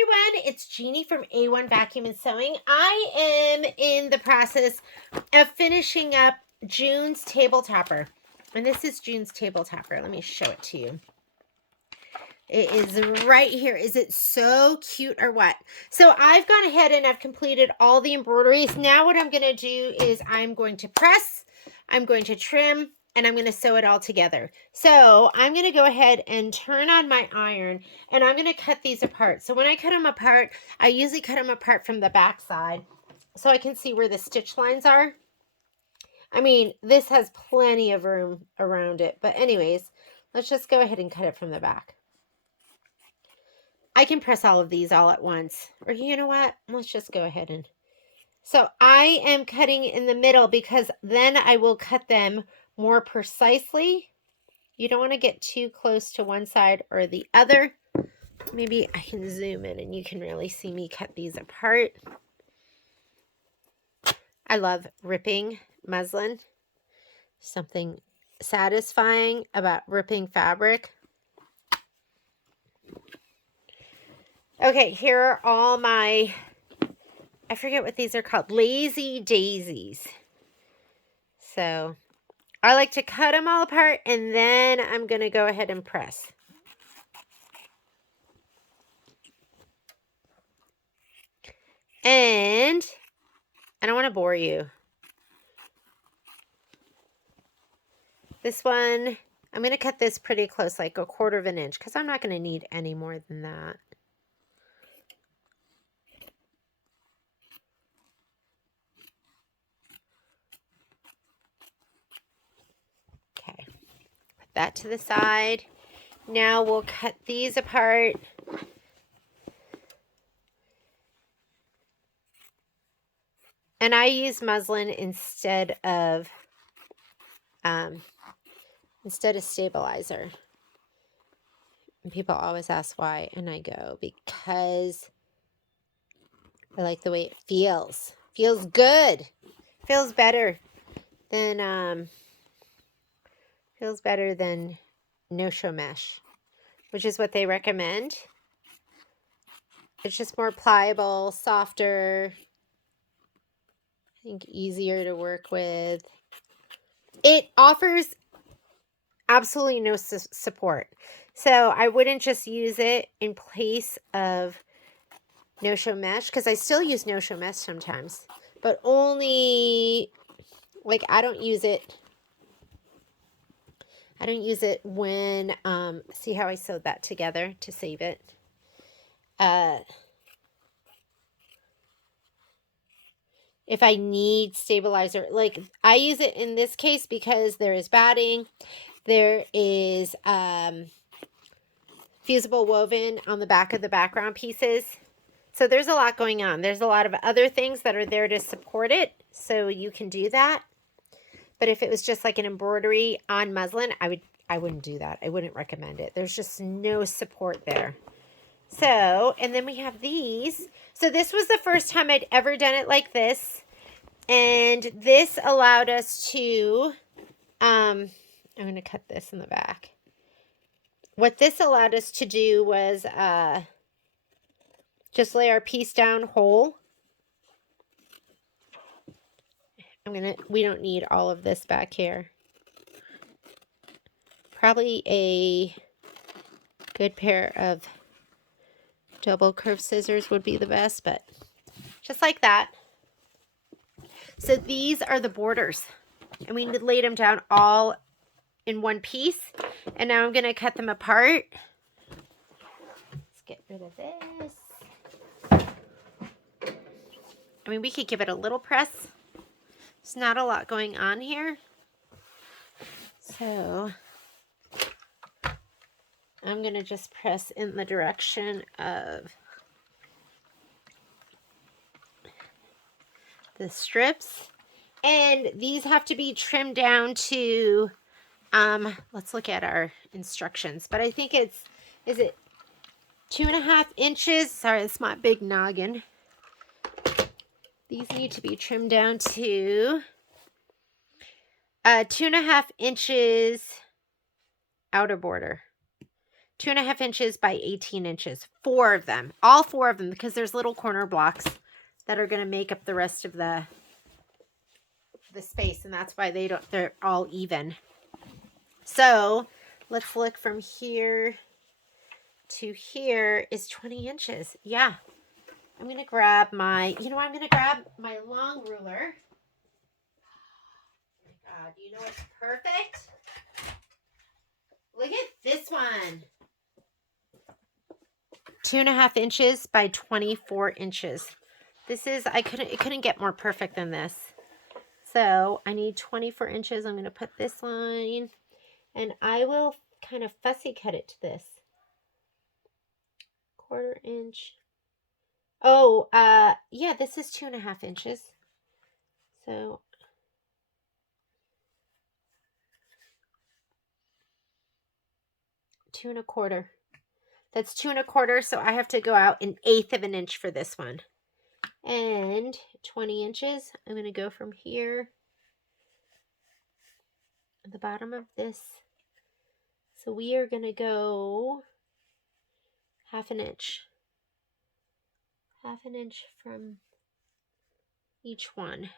everyone, it's Jeannie from A1 Vacuum and Sewing. I am in the process of finishing up June's table topper. And this is June's table topper. Let me show it to you. It is right here. Is it so cute or what? So I've gone ahead and I've completed all the embroideries. Now what I'm going to do is I'm going to press, I'm going to trim, and I'm going to sew it all together. So I'm going to go ahead and turn on my iron, and I'm going to cut these apart. So when I cut them apart, I usually cut them apart from the back side so I can see where the stitch lines are. I mean, this has plenty of room around it. But anyways, let's just go ahead and cut it from the back. I can press all of these all at once. Or you know what? Let's just go ahead and... So I am cutting in the middle because then I will cut them more precisely. You don't want to get too close to one side or the other. Maybe I can zoom in and you can really see me cut these apart. I love ripping muslin. Something satisfying about ripping fabric. Okay, here are all my, I forget what these are called, lazy daisies. So I like to cut them all apart and then I'm going to go ahead and press. And I don't want to bore you. This one, I'm going to cut this pretty close, like 1/4 of an inch, because I'm not going to need any more than that. Okay, put that to the side. Now we'll cut these apart. And I use muslin instead of stabilizer. And people always ask why, and I go, because I like the way it feels. Feels good. Feels better than no-show mesh, which is what they recommend. It's just more pliable, softer, I think easier to work with. It offers absolutely no support. So I wouldn't just use it in place of no-show mesh, because I still use no-show mesh sometimes, but only, like, I don't use it when, see how I sewed that together to save it? If I need stabilizer, like I use it in this case because there is batting, there is fusible woven on the back of the background pieces. So there's a lot going on. There's a lot of other things that are there to support it, so you can do that. But if it was just like an embroidery on muslin, I wouldn't do that. I wouldn't recommend it. There's just no support there. So, and then we have these. So this was the first time I'd ever done it like this. And this allowed us to, I'm going to cut this in the back. What this allowed us to do was just lay our piece down whole. We don't need all of this back here. Probably a good pair of double curved scissors would be the best, but just like that. So these are the borders, and we laid them down all in one piece, and now I'm going to cut them apart. Let's get rid of this. I mean, we could give it a little press. There's not a lot going on here. So I'm going to just press in the direction of the strips. And these have to be trimmed down to, let's look at our instructions. But I think is it 2.5 inches? Sorry, it's my big noggin. These need to be trimmed down to 2.5 inches outer border. 2.5 inches by 18 inches. 4 of them. All 4 of them, because there's little corner blocks that are going to make up the rest of the space, and that's why they're all even. So let's look from here to here is 20 inches. Yeah. I'm going to grab I'm going to grab my long ruler. Oh my God, you know what's perfect? Look at this one. 2.5 inches by 24 inches. This is, it couldn't get more perfect than this. So I need 24 inches. I'm going to put this line, and I will kind of fussy cut it to this. 1/4 inch. Oh, yeah, this is 2.5 inches. So 2 1/4. That's 2 1/4. So I have to go out 1/8 of an inch for this one. And 20 inches. I'm going to go from here at the bottom of this. So we are going to go 1/2 an inch. 1/2 an inch from each one.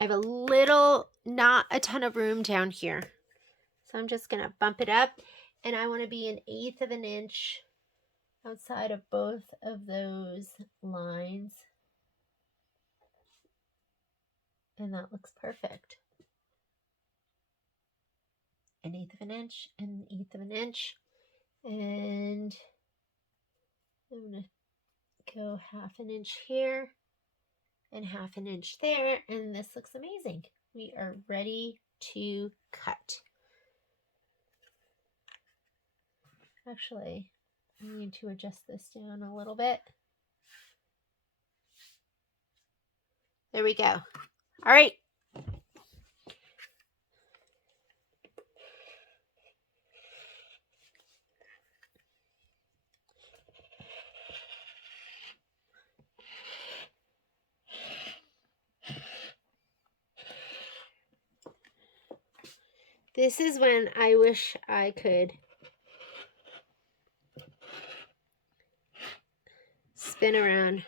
I have a little, not a ton of room down here. So I'm just going to bump it up, and I want to be 1/8 of an inch outside of both of those lines. And that looks perfect. 1/8 of an inch, and 1/8 of an inch. And I'm going to go 1/2 an inch here and 1/2 an inch there. And this looks amazing. We are ready to cut. Actually, I need to adjust this down a little bit. There we go. All right. This is when I wish I could spin around.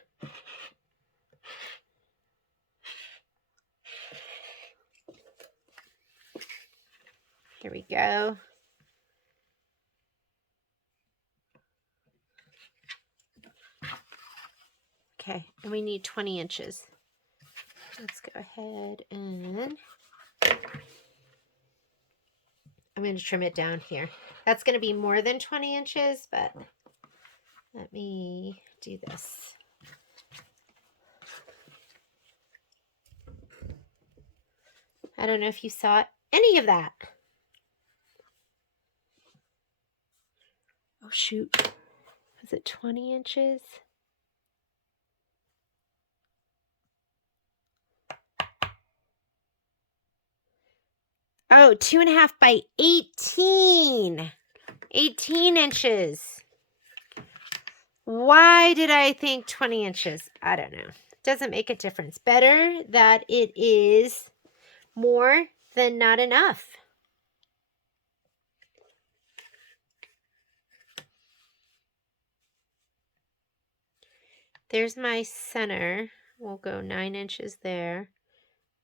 Here we go. Okay, and we need 20 inches. Let's go ahead and I'm going to trim it down here. That's going to be more than 20 inches, but let me do this. I don't know if you saw any of that. Oh, shoot. Was it 20 inches? Oh, 2.5 by 18. 18 inches. Why did I think 20 inches? I don't know. Doesn't make a difference. Better that it is more than not enough. There's my center. We'll go 9 inches there,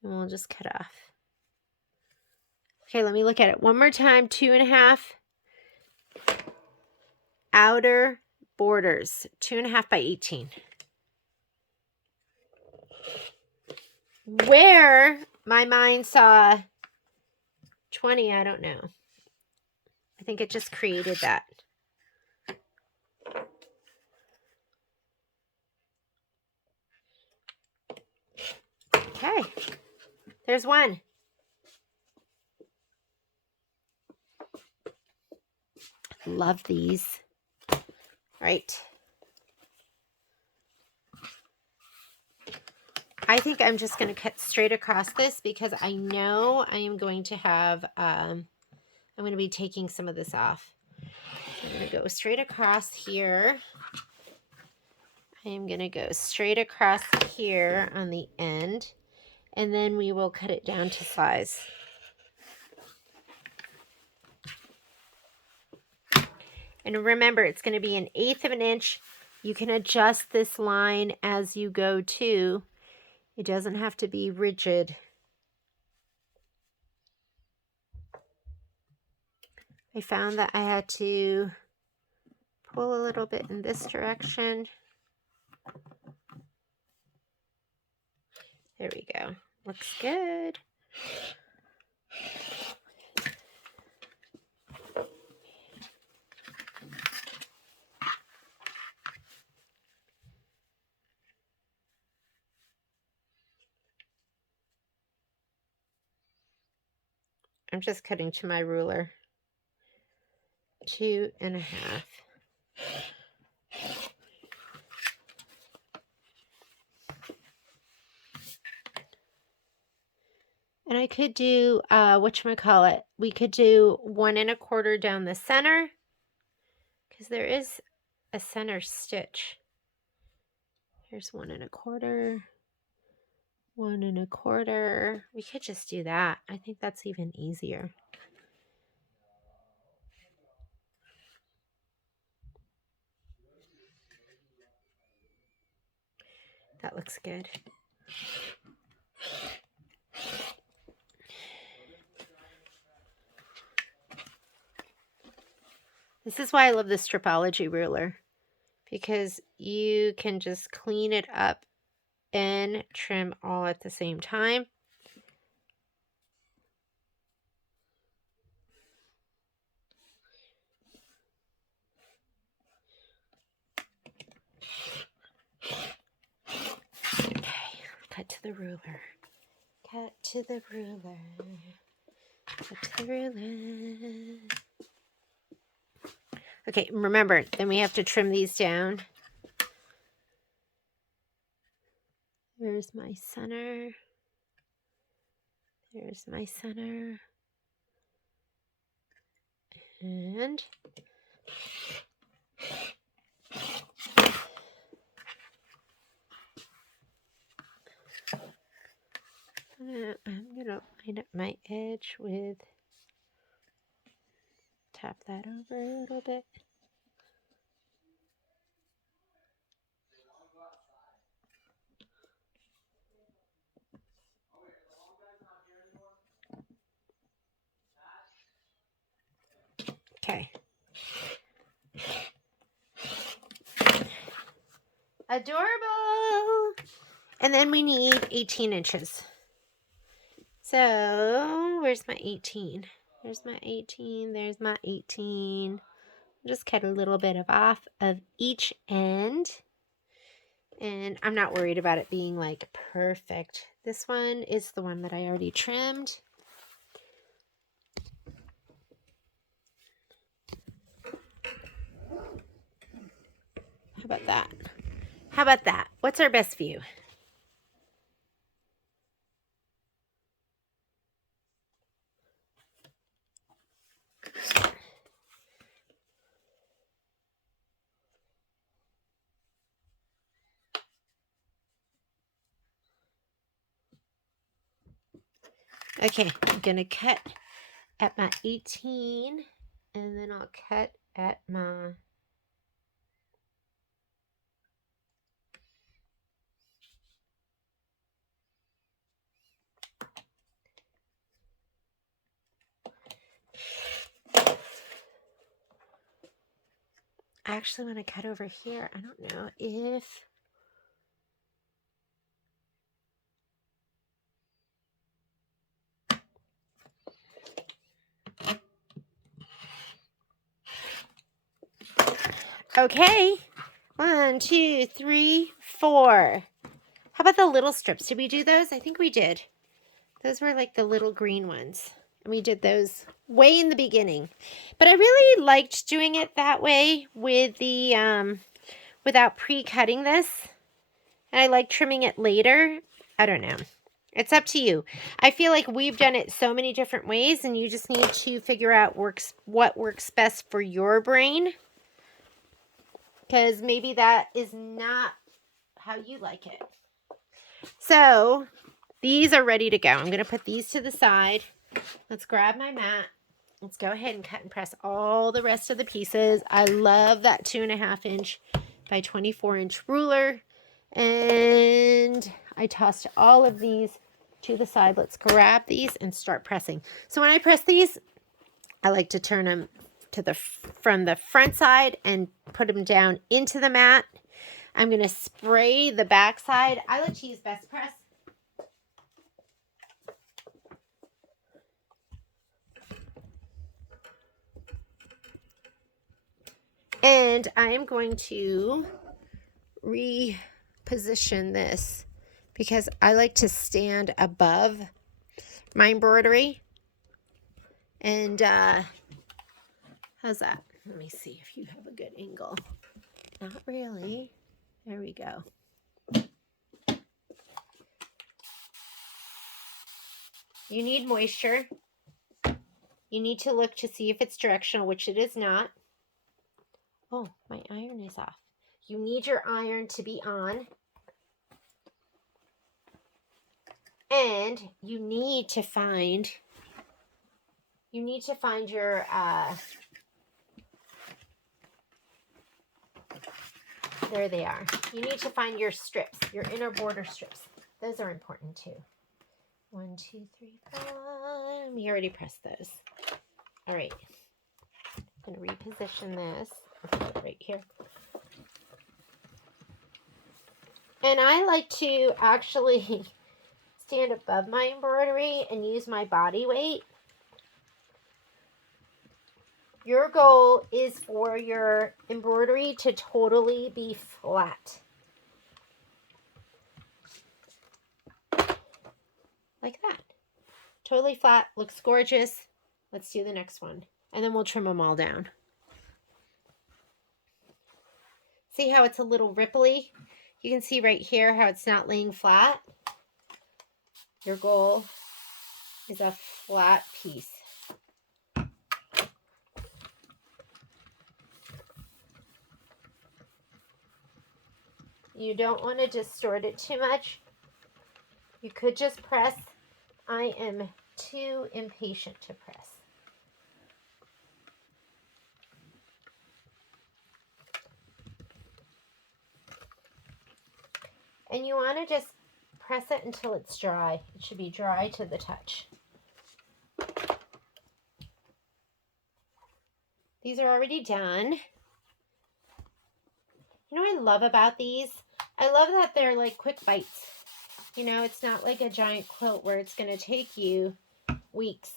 and we'll just cut off. Okay, let me look at it one more time. 2.5 outer borders. 2.5 by 18. Where my mind saw 20, I don't know. I think it just created that. Okay, there's one. Love these. All right. I think I'm just going to cut straight across this because I know I am going to have, I'm going to be taking some of this off. So I'm going to go straight across here. I am going to go straight across here on the end, and then we will cut it down to size. And remember, it's going to be 1/8 of an inch. You can adjust this line as you go too. It doesn't have to be rigid. I found that I had to pull a little bit in this direction. There we go. Looks good. I'm just cutting to my ruler. 2.5. And I could do, whatchamacallit, we could do 1 1/4 down the center, because there is a center stitch. Here's 1 1/4, 1 1/4. We could just do that. I think that's even easier. That looks good. This is why I love the Stripology ruler, because you can just clean it up and trim all at the same time. Okay, cut to the ruler. Cut to the ruler. Cut to the ruler. Okay, remember, then we have to trim these down. There's my center. There's my center. And I'm going to line up my edge with, tap that over a little bit. Okay. Adorable. And then we need 18 inches. So where's my 18? There's my 18. There's my 18. Just cut a little bit off of each end. And I'm not worried about it being like perfect. This one is the one that I already trimmed. How about that? How about that? What's our best view? Okay, I'm going to cut at my 18, and then I'll cut at my I actually want to cut over here. I don't know if okay. 1, 2, 3, 4. How about the little strips? Did we do those? I think we did. Those were like the little green ones. And we did those way in the beginning. But I really liked doing it that way with the, without pre-cutting this. And I like trimming it later. I don't know. It's up to you. I feel like we've done it so many different ways, and you just need to figure out what works best for your brain. Because maybe that is not how you like it. So these are ready to go. I'm going to put these to the side. Let's grab my mat. let's go ahead and cut and press all the rest of the pieces. I love that 2.5 inch by 24 inch ruler. And I tossed all of these to the side. Let's grab these and start pressing. So when I press these, I like to turn them to from the front side and put them down into the mat. I'm going to spray the back side. I like to use Best Press. And I am going to reposition this because I like to stand above my embroidery. And how's that? Let me see if you have a good angle. Not really. There we go. You need moisture. You need to look to see if it's directional, which it is not. Oh, my iron is off. You need your iron to be on. And you need to find your there they are. You need to find your strips, your inner border strips. Those are important too. 1, 2, 3, 5. We already pressed those. All right. I'm going to reposition this. I'll put it right here. And I like to actually stand above my embroidery and use my body weight. Your goal is for your embroidery to totally be flat. Like that. Totally flat. Looks gorgeous. Let's do the next one. And then we'll trim them all down. See how it's a little ripply? You can see right here how it's not laying flat. Your goal is a flat piece. You don't want to distort it too much. You could just press. I am too impatient to press. And you want to just press it until it's dry. It should be dry to the touch. These are already done. You know what I love about these? I love that they're like quick bites. You know, it's not like a giant quilt where it's going to take you weeks.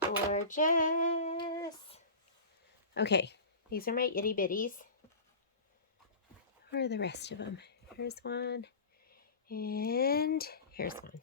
Gorgeous. Okay, these are my itty bitties. Where are the rest of them? Here's one, and here's one.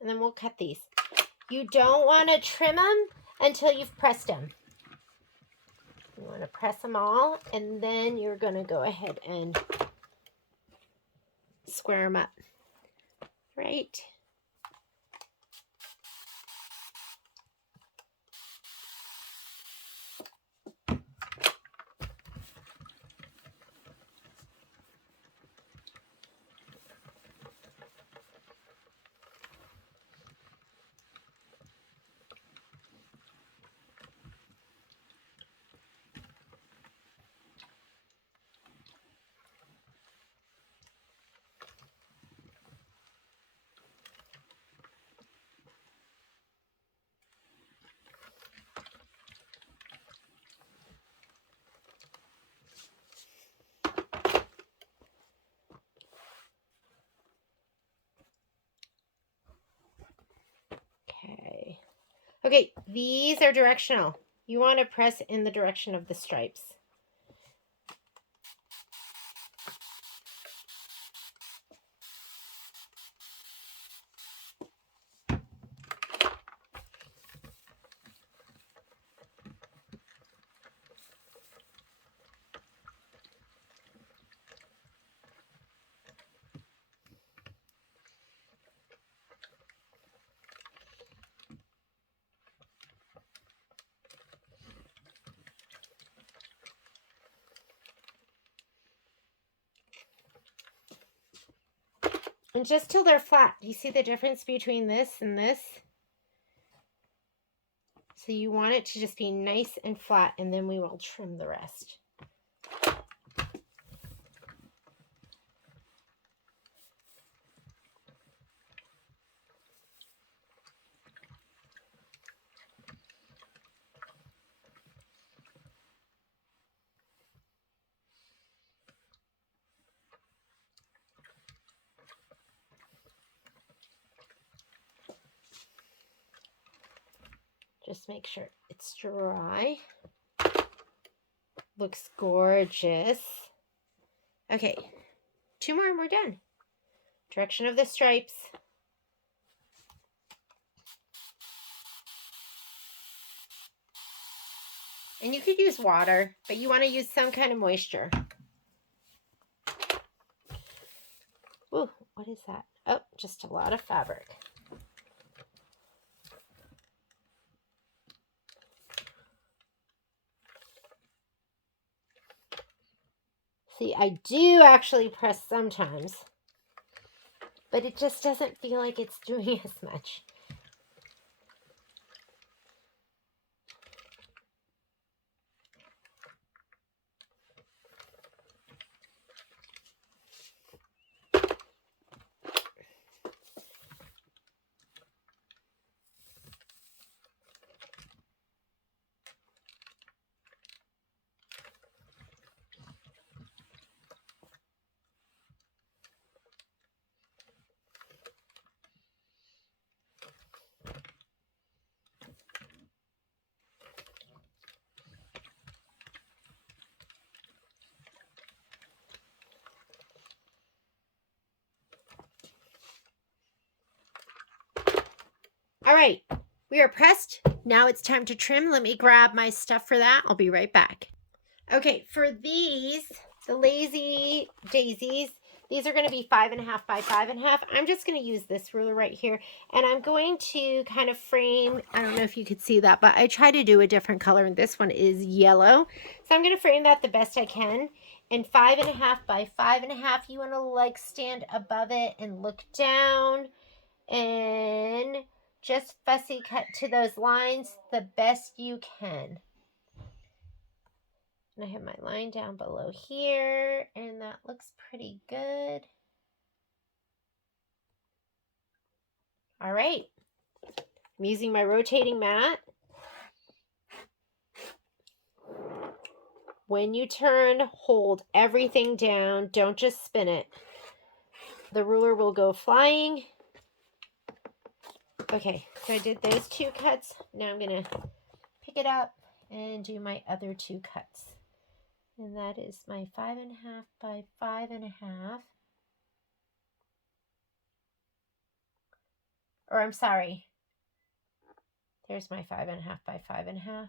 And then we'll cut these. You don't want to trim them until you've pressed them. You want to press them all, and then you're going to go ahead and square them up. Right? Okay, these are directional. You want to press in the direction of the stripes. And just till they're flat. Do you see the difference between this and this? So you want it to just be nice and flat, and then we will trim the rest. Just make sure it's dry. Looks gorgeous. Okay, 2 more and we're done. Direction of the stripes. And you could use water, but you want to use some kind of moisture. Ooh, what is that? Oh, just a lot of fabric. See, I do actually press sometimes, but it just doesn't feel like it's doing as much. All right, we are pressed. Now it's time to trim. Let me grab my stuff for that. I'll be right back. Okay, for these, the Lazy Daisies, these are going to be 5.5 by 5.5. I'm just going to use this ruler right here, and I'm going to kind of frame, I don't know if you could see that, but I try to do a different color, and this one is yellow. So I'm going to frame that the best I can. And 5.5 by 5.5, you want to like stand above it and look down and just fussy cut to those lines the best you can. And I have my line down below here, and that looks pretty good. All right, I'm using my rotating mat. When you turn, hold everything down. Don't just spin it. The ruler will go flying. Okay, so I did those 2 cuts. Now I'm going to pick it up and do my other 2 cuts. And that is my 5.5 by 5.5. Or I'm sorry. There's my 5.5 by 5.5.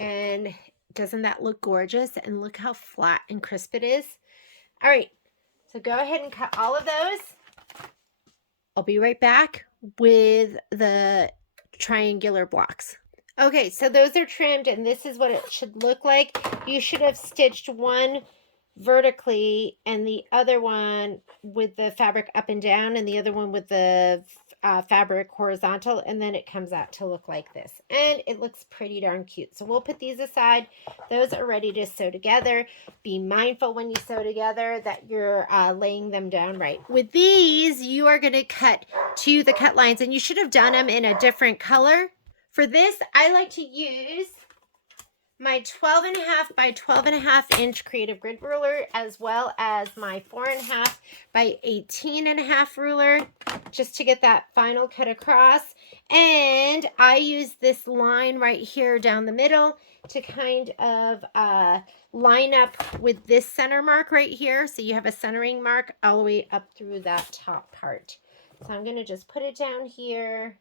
And doesn't that look gorgeous? And look how flat and crisp it is. All right, so go ahead and cut all of those. I'll be right back with the triangular blocks. Okay, so those are trimmed, and this is what it should look like. You should have stitched one vertically and the other one with the fabric up and down, and the other one with the fabric horizontal, and then it comes out to look like this. And it looks pretty darn cute. So we'll put these aside. Those are ready to sew together. Be mindful when you sew together that you're laying them down right. With these, you are going to cut to the cut lines, and you should have done them in a different color. For this, I like to use my 12.5 by 12.5 inch creative grid ruler, as well as my 4.5 by 18.5 ruler, just to get that final cut across. And I use this line right here down the middle to kind of line up with this center mark right here. So you have a centering mark all the way up through that top part. So I'm going to just put it down here.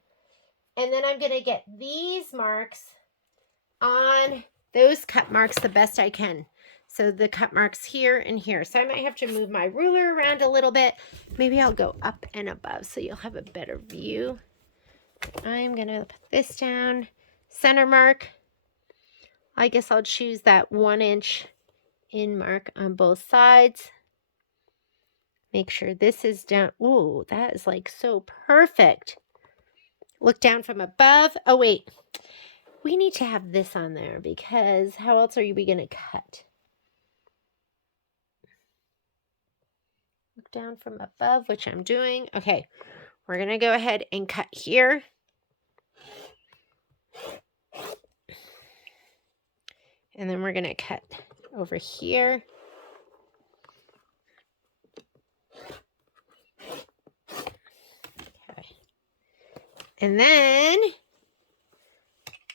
And then I'm going to get these marks on those cut marks the best I can. So the cut marks here and here. So I might have to move my ruler around a little bit. Maybe I'll go up and above so you'll have a better view. I'm going to put this down. Center mark. I guess I'll choose that 1 inch in mark on both sides. Make sure this is down. Ooh, that is like so perfect. Look down from above. Oh, wait. We need to have this on there because how else are we going to cut? Look down from above, which I'm doing. Okay, we're going to go ahead and cut here. And then we're going to cut over here. Okay. And then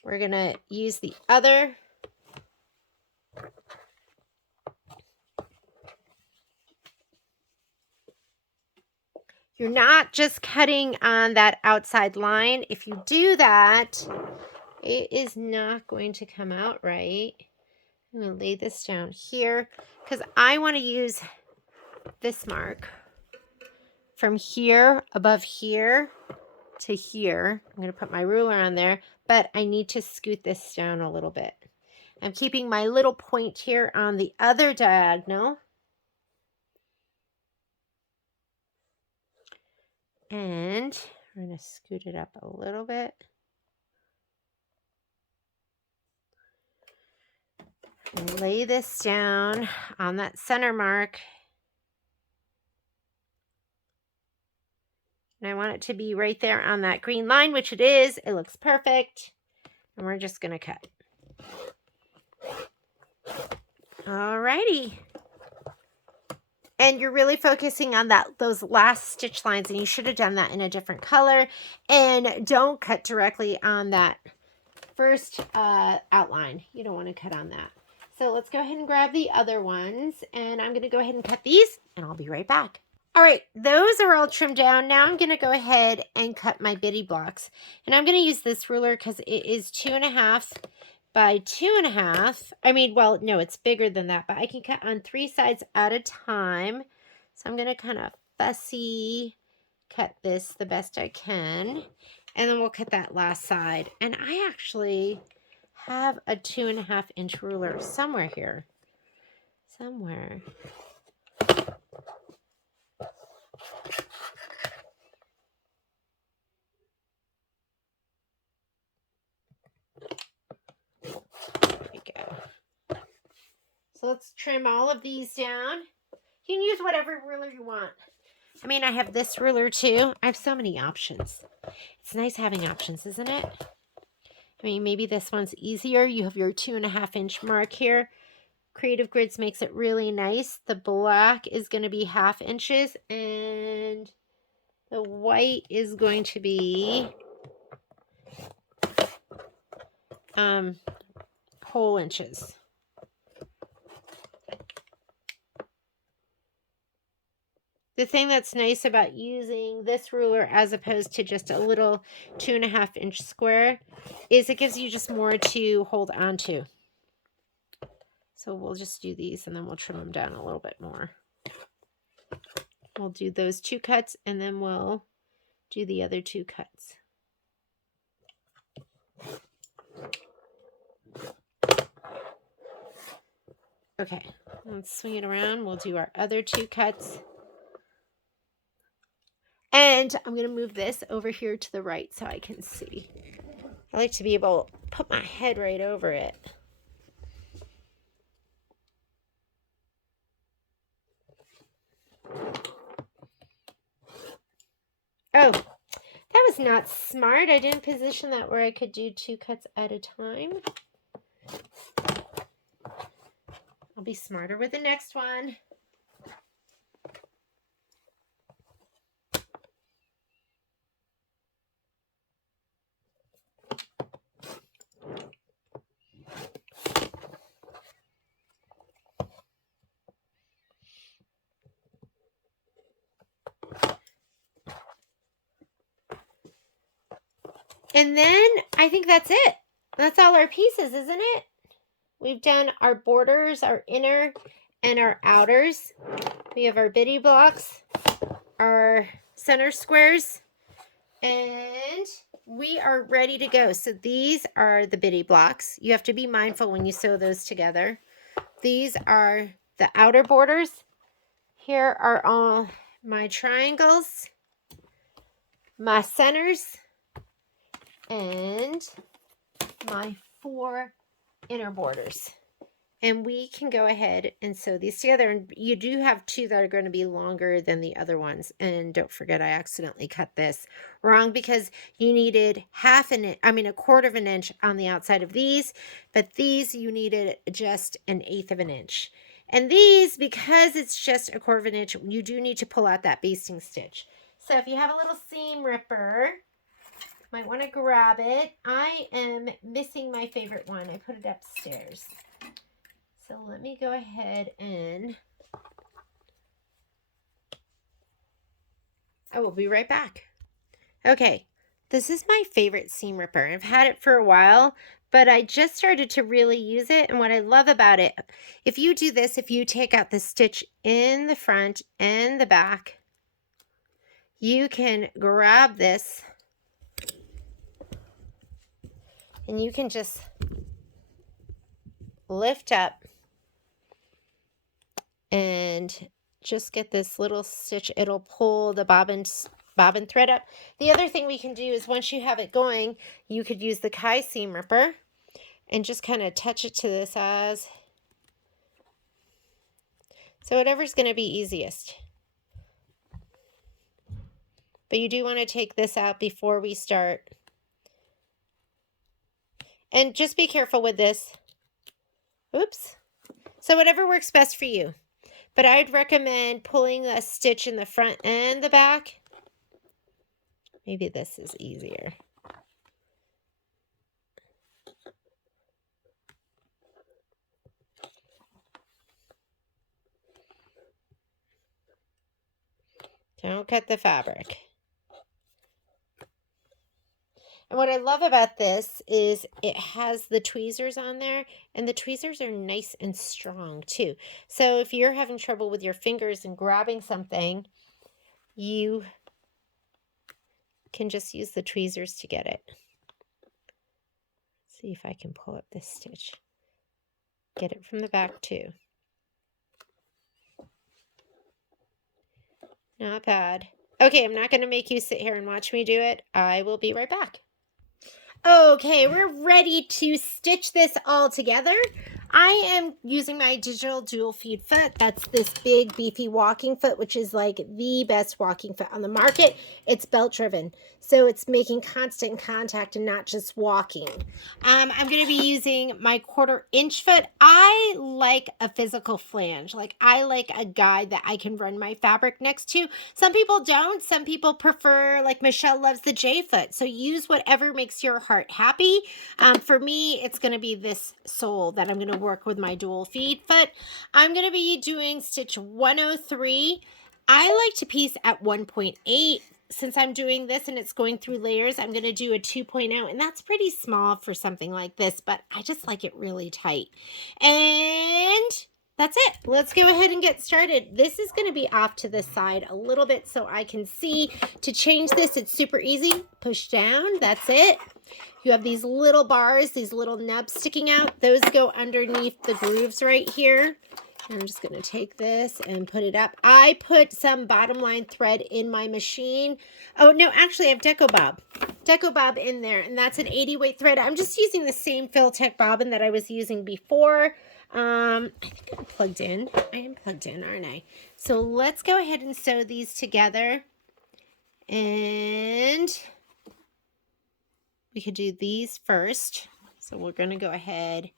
we're going to use the other. You're not just cutting on that outside line. If you do that, it is not going to come out right. I'm going to lay this down here because I want to use this mark from here, above here to here. I'm going to put my ruler on there, but I need to scoot this down a little bit. I'm keeping my little point here on the other diagonal. And we're going to scoot it up a little bit. And lay this down on that center mark. And I want it to be right there on that green line, which it is. It looks perfect. And we're just going to cut. Alrighty. And you're really focusing on those last stitch lines, and you should have done that in a different color. And don't cut directly on that first outline. You don't want to cut on that. So let's go ahead and grab the other ones, and I'm going to go ahead and cut these, and I'll be right back. All right, those are all trimmed down. Now I'm going to go ahead and cut my bitty blocks. And I'm going to use this ruler because it is 2.5 by 2.5. I mean, well, no, it's bigger than that, but I can cut on 3 sides at a time. So I'm going to kind of fussy cut this the best I can. And then we'll cut that last side. And I actually have a 2.5 inch ruler somewhere here. Somewhere. There we go. So let's trim all of these down. You can use whatever ruler you want. I mean, I have this ruler too. I have so many options. It's nice having options, isn't it? I mean, maybe this one's easier. You have your 2.5 inch mark here. Creative Grids makes it really nice. The black is going to be 1/2 inches and the white is going to be whole inches. The thing that's nice about using this ruler as opposed to just a little 2.5 inch square is it gives you just more to hold on to. So we'll just do these and then we'll trim them down a little bit more. We'll do those 2 cuts and then we'll do the other 2 cuts. Okay, let's swing it around. We'll do our other 2 cuts. And I'm going to move this over here to the right so I can see. I like to be able to put my head right over it. Oh, that was not smart. I didn't position that where I could do 2 cuts at a time. I'll be smarter with the next one. And then I think that's it. That's all our pieces, isn't it? We've done our borders, our inner and our outers. We have our bitty blocks, our center squares, and we are ready to go. So these are the bitty blocks. You have to be mindful when you sew those together. These are the outer borders. Here are all my triangles, my centers, and my 4 inner borders. And we can go ahead and sew these together. And you do have 2 that are going to be longer than the other ones. And don't forget, I accidentally cut this wrong because you needed a quarter of an inch on the outside of these. But these, you needed just 1/8 of an inch. And these, because it's just a quarter of an inch, you do need to pull out that basting stitch. So if you have a little seam ripper, might want to grab it. I am missing my favorite one. I put it upstairs. So let me go ahead and I will be right back. Okay, this is my favorite seam ripper. I've had it for a while, but I just started to really use it. And what I love about it, if you do this, if you take out the stitch in the front and the back, you can grab this and you can just lift up and just get this little stitch. It'll pull the bobbin thread up. The other thing we can do is once you have it going, you could use the Kai seam ripper and just kind of touch it to the size. So whatever's going to be easiest. But you do want to take this out before we start. And just be careful with this. Oops. So whatever works best for you. But I'd recommend pulling a stitch in the front and the back. Maybe this is easier. Don't cut the fabric. And what I love about this is it has the tweezers on there, and the tweezers are nice and strong too. So if you're having trouble with your fingers and grabbing something, you can just use the tweezers to get it. Let's see if I can pull up this stitch. Get it from the back too. Not bad. Okay, I'm not going to make you sit here and watch me do it. I will be right back. Okay, we're ready to stitch this all together. I am using my digital dual feed foot. That's this big beefy walking foot, which is like the best walking foot on the market. It's belt driven, so it's making constant contact and not just walking. I'm going to be using my 1/4 inch foot. I like a physical flange. Like I like a guide that I can run my fabric next to. Some people don't. Some people prefer, like Michelle loves the J foot. So use whatever makes your heart happy. For me, it's going to be this sole that I'm going to work with my dual feed foot. I'm going to be doing stitch 103. I like to piece at 1.8. Since I'm doing this and it's going through layers, I'm going to do a 2.0, and that's pretty small for something like this, but I just like it really tight. And that's it. Let's go ahead and get started. This is going to be off to the side a little bit so I can see. To change this, it's super easy. Push down. That's it. You have these little bars, these little nubs sticking out. Those go underneath the grooves right here. I'm just going to take this and put it up. I put some bottom line thread in my machine. Oh, no, actually I have Deco Bob in there, and that's an 80 weight thread. I'm just using the same Fill-Tech bobbin that I was using before. I think I'm plugged in. I am plugged in, aren't I? So let's go ahead and sew these together. And we could do these first. So we're going to go ahead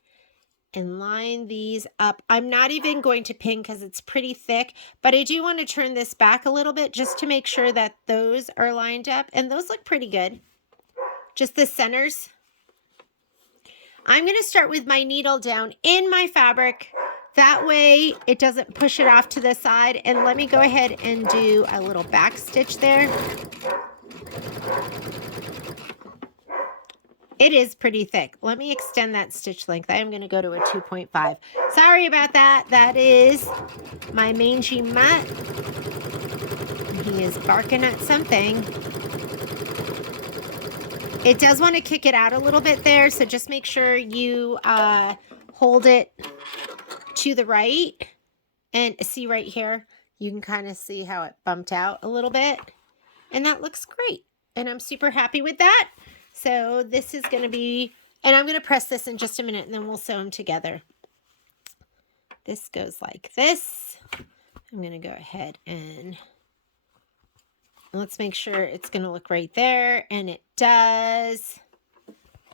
and line these up. I'm not even going to pin because it's pretty thick, but I do want to turn this back a little bit just to make sure that those are lined up, and those look pretty good. Just the centers. I'm going to start with my needle down in my fabric. That way it doesn't push it off to the side. And let me go ahead and do a little back stitch there. It is pretty thick. Let me extend that stitch length. I am going to go to a 2.5. Sorry about that. That is my mangy mutt. He is barking at something. It does want to kick it out a little bit there, so just make sure you hold it to the right. And see right here, you can kind of see how it bumped out a little bit. And that looks great. And I'm super happy with that. So this is going to be, and I'm going to press this in just a minute, and then we'll sew them together. This goes like this. I'm going to go ahead and let's make sure it's going to look right there. And it does.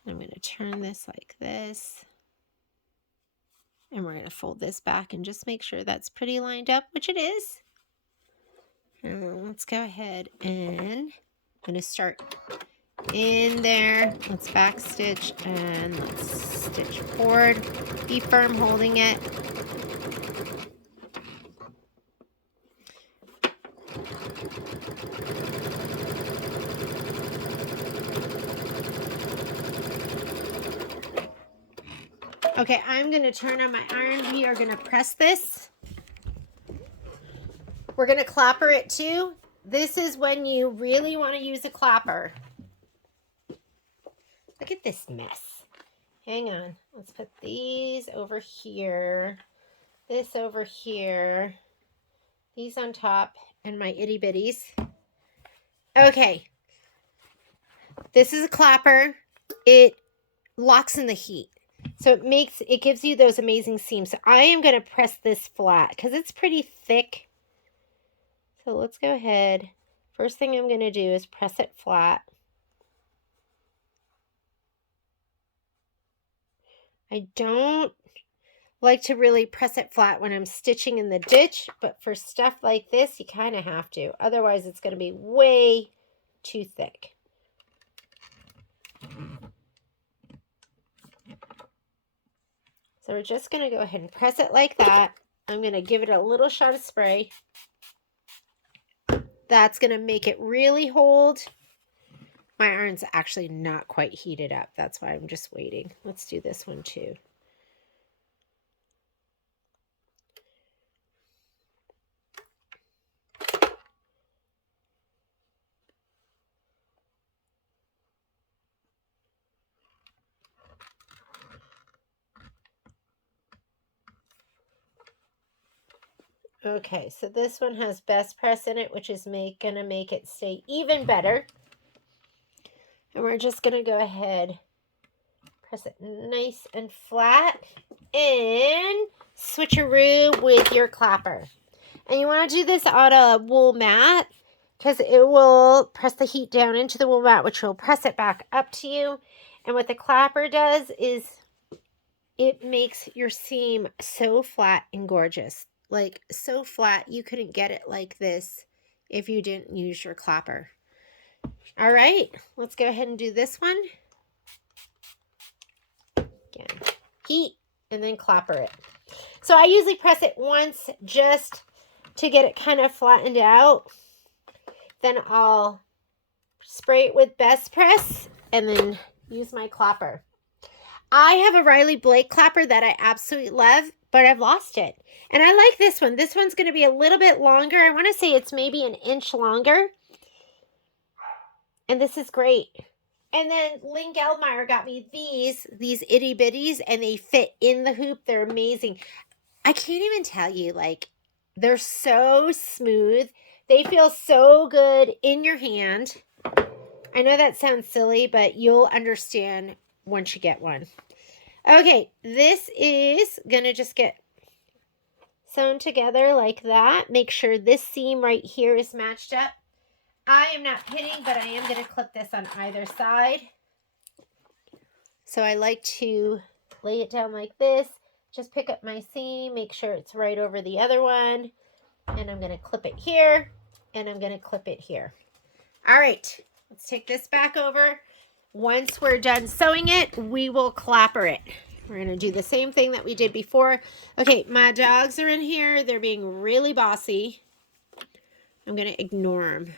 I'm going to turn this like this. And we're going to fold this back and just make sure that's pretty lined up, which it is. And let's go ahead and I'm going to start in there. Let's back stitch and let's stitch forward. Be firm holding it. Okay, I'm going to turn on my iron. We are going to press this. We're going to clapper it too. This is when you really want to use a clapper. Look at this mess. Hang on. Let's put these over here. This over here. These on top and my itty bitties. Okay. This is a clapper. It locks in the heat. So it gives you those amazing seams. So I am going to press this flat because it's pretty thick. So let's go ahead. First thing I'm going to do is press it flat. I don't like to really press it flat when I'm stitching in the ditch, but for stuff like this, you kind of have to. Otherwise, it's going to be way too thick. So we're just going to go ahead and press it like that. I'm going to give it a little shot of spray. That's going to make it really hold. My iron's actually not quite heated up. That's why I'm just waiting. Let's do this one too. Okay, so this one has best press in it, which is gonna make it stay even better. And we're just gonna go ahead, press it nice and flat, and switcheroo with your clapper. And you want to do this on a wool mat because it will press the heat down into the wool mat, which will press it back up to you. And what the clapper does is it makes your seam so flat and gorgeous. Like so flat, you couldn't get it like this if you didn't use your clapper. All right, let's go ahead and do this one. Again, heat and then clapper it. So I usually press it once just to get it kind of flattened out. Then I'll spray it with best press and then use my clapper. I have a Riley Blake clapper that I absolutely love, but I've lost it. And I like this one. This one's going to be a little bit longer. I want to say it's maybe an inch longer. And this is great. And then Lynn Geldmeyer got me these itty bitties, and they fit in the hoop. They're amazing. I can't even tell you, like, they're so smooth. They feel so good in your hand. I know that sounds silly, but you'll understand once you get one. Okay, this is going to just get sewn together like that. Make sure this seam right here is matched up. I am not pinning, but I am going to clip this on either side. So I like to lay it down like this. Just pick up my seam, make sure it's right over the other one. And I'm going to clip it here, and I'm going to clip it here. All right, let's take this back over. Once we're done sewing it, we will clapper it. We're going to do the same thing that we did before. Okay, my dogs are in here. They're being really bossy. I'm going to ignore them.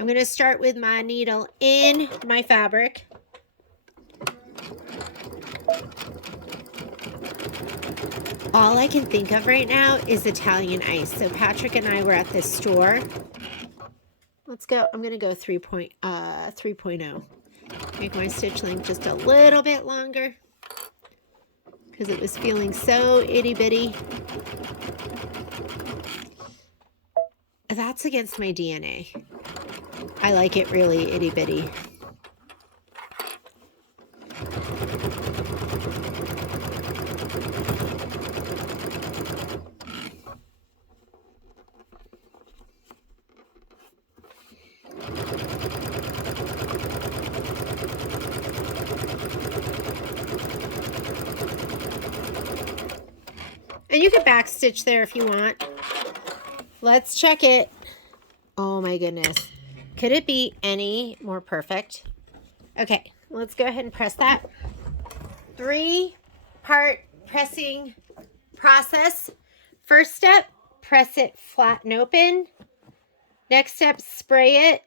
I'm going to start with my needle in my fabric. All I can think of right now is Italian ice. So Patrick and I were at this store. Let's go. I'm going to go 3.0. Make my stitch length just a little bit longer because it was feeling so itty bitty. That's against my DNA. I like it really itty bitty. And you can backstitch there if you want. Let's check it. Oh my goodness. Could it be any more perfect? Okay, let's go ahead and press that. 3-part pressing process. First step, press it flat and open. Next step, spray it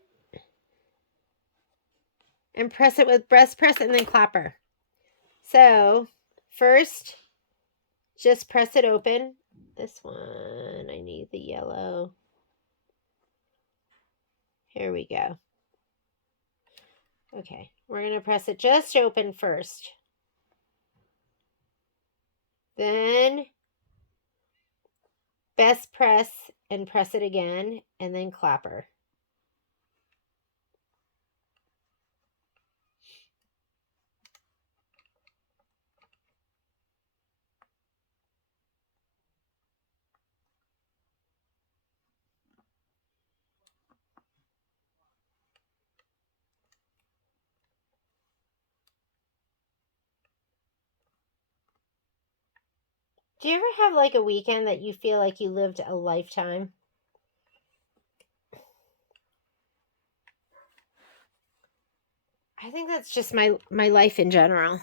and press it with breast press and then clapper. So first, just press it open. This one, I need the yellow. Here we go. Okay, we're going to press it just open first. Then best press and press it again, and then clapper. Do you ever have like a weekend that you feel like you lived a lifetime? I think that's just my life in general.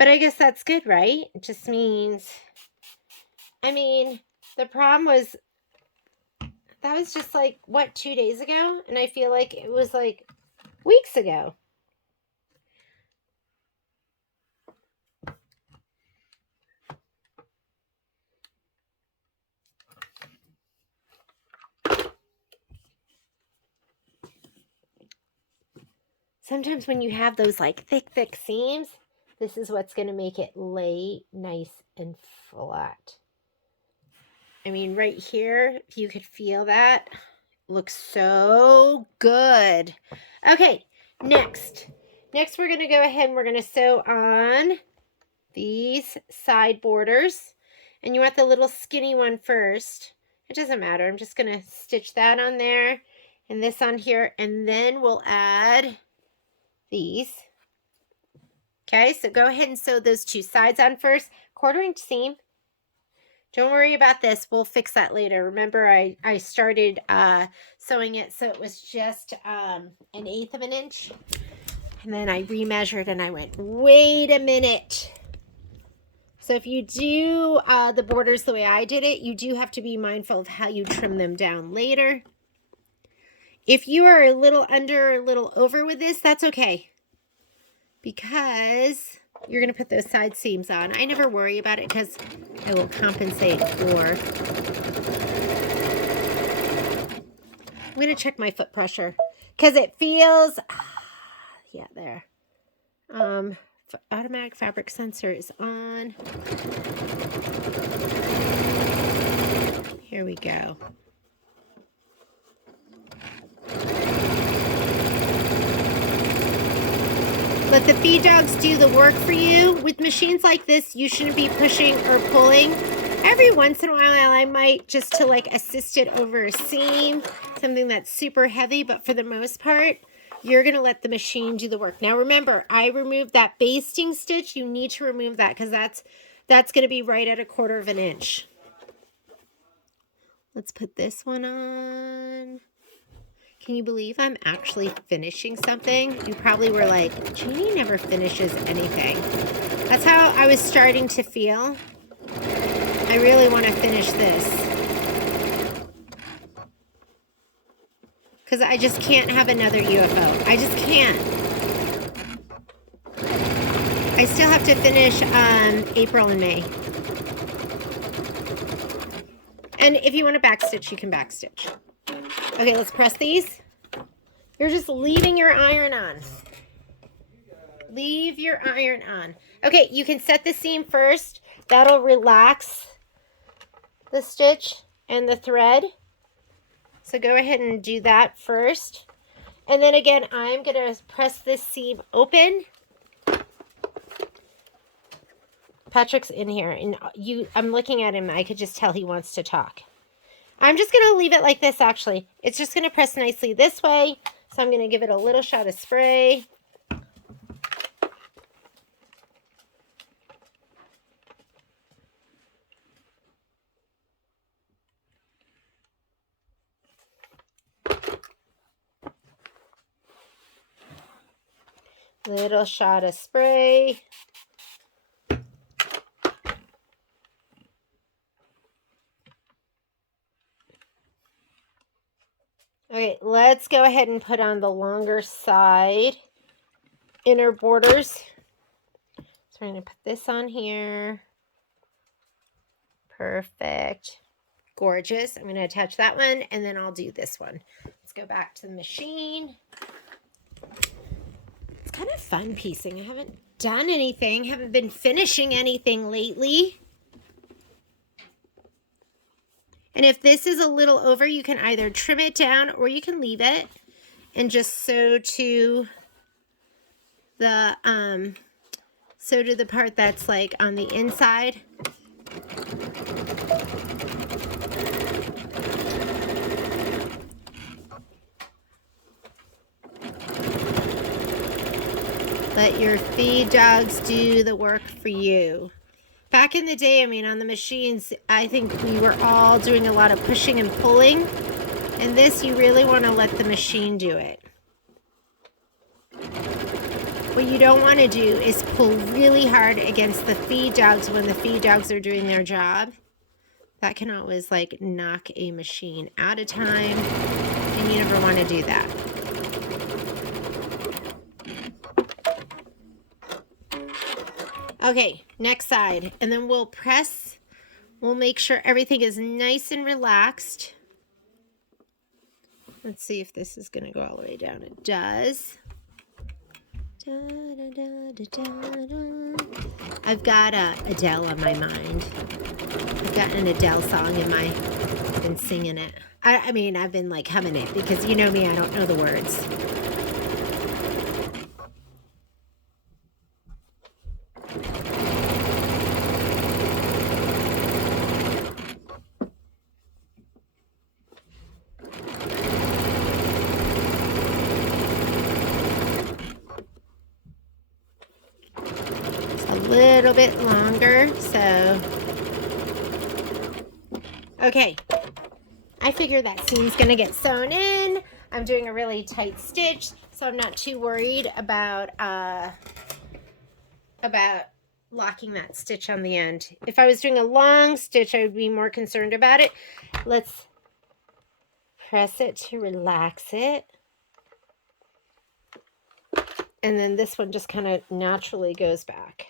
But I guess that's good, right? It just means, I mean, the problem was, that was just like, what, 2 days ago? And I feel like it was like weeks ago. Sometimes when you have those like thick seams, this is what's going to make it lay nice and flat. I mean, right here, if you could feel that, looks so good. Okay, next we're going to go ahead and we're going to sew on these side borders. And you want the little skinny one first. It doesn't matter. I'm just going to stitch that on there and this on here. And then we'll add these. Okay, so go ahead and sew those two sides on first. 1/4 inch seam. Don't worry about this. We'll fix that later. Remember, I started sewing it so it was just 1/8 of an inch. And then I remeasured and I went, wait a minute. So if you do the borders the way I did it, you do have to be mindful of how you trim them down later. If you are a little under or a little over with this, that's okay. Because you're going to put those side seams on. I never worry about it because I will compensate for. I'm going to check my foot pressure because it feels, yeah, there. Automatic fabric sensor is on. Here we go. Let the feed dogs do the work for you. With machines like this, you shouldn't be pushing or pulling. Every once in a while, I might just to like assist it over a seam, something that's super heavy, but for the most part, you're gonna let the machine do the work. Now remember, I removed that basting stitch. You need to remove that because that's gonna be right at 1/4 of an inch. Let's put this one on. Can you believe I'm actually finishing something? You probably were like, Jeannie never finishes anything. That's how I was starting to feel. I really want to finish this. Because I just can't have another UFO. I just can't. I still have to finish April and May. And if you want to backstitch, you can backstitch. Okay, let's press these. You're just leaving your iron on. Leave your iron on. Okay, you can set the seam first. That'll relax the stitch and the thread. So go ahead and do that first. And then again, I'm going to press this seam open. Patrick's in here, and I'm looking at him. I could just tell he wants to talk. I'm just going to leave it like this, actually. It's just going to press nicely this way. So I'm going to give it a little shot of spray. Little shot of spray. Okay, let's go ahead and put on the longer side inner borders. So we're going to put this on here. Perfect. Gorgeous. I'm going to attach that one, and then I'll do this one. Let's go back to the machine. It's kind of fun piecing. I haven't done anything, haven't been finishing anything lately. And if this is a little over, you can either trim it down or you can leave it and just sew to the part that's like on the inside. Let your feed dogs do the work for you. Back in the day, I mean, on the machines, I think we were all doing a lot of pushing and pulling. And this, you really want to let the machine do it. What you don't want to do is pull really hard against the feed dogs when the feed dogs are doing their job. That can always like knock a machine out of time, and you never want to do that. Okay, next side, and then we'll press. We'll make sure everything is nice and relaxed. Let's see if this is going to go all the way down. It does. Da, da, da, da, da, da. I've got Adele on my mind. I've got an Adele song in my... I've been singing it. I mean, I've been like humming it because you know me, I don't know the words. Little bit longer, so okay, I figure that seam's gonna get sewn in. I'm doing a really tight stitch, so I'm not too worried about locking that stitch on the end. If I was doing a long stitch, I would be more concerned about it. Let's press it to relax it, and then this one just kind of naturally goes back.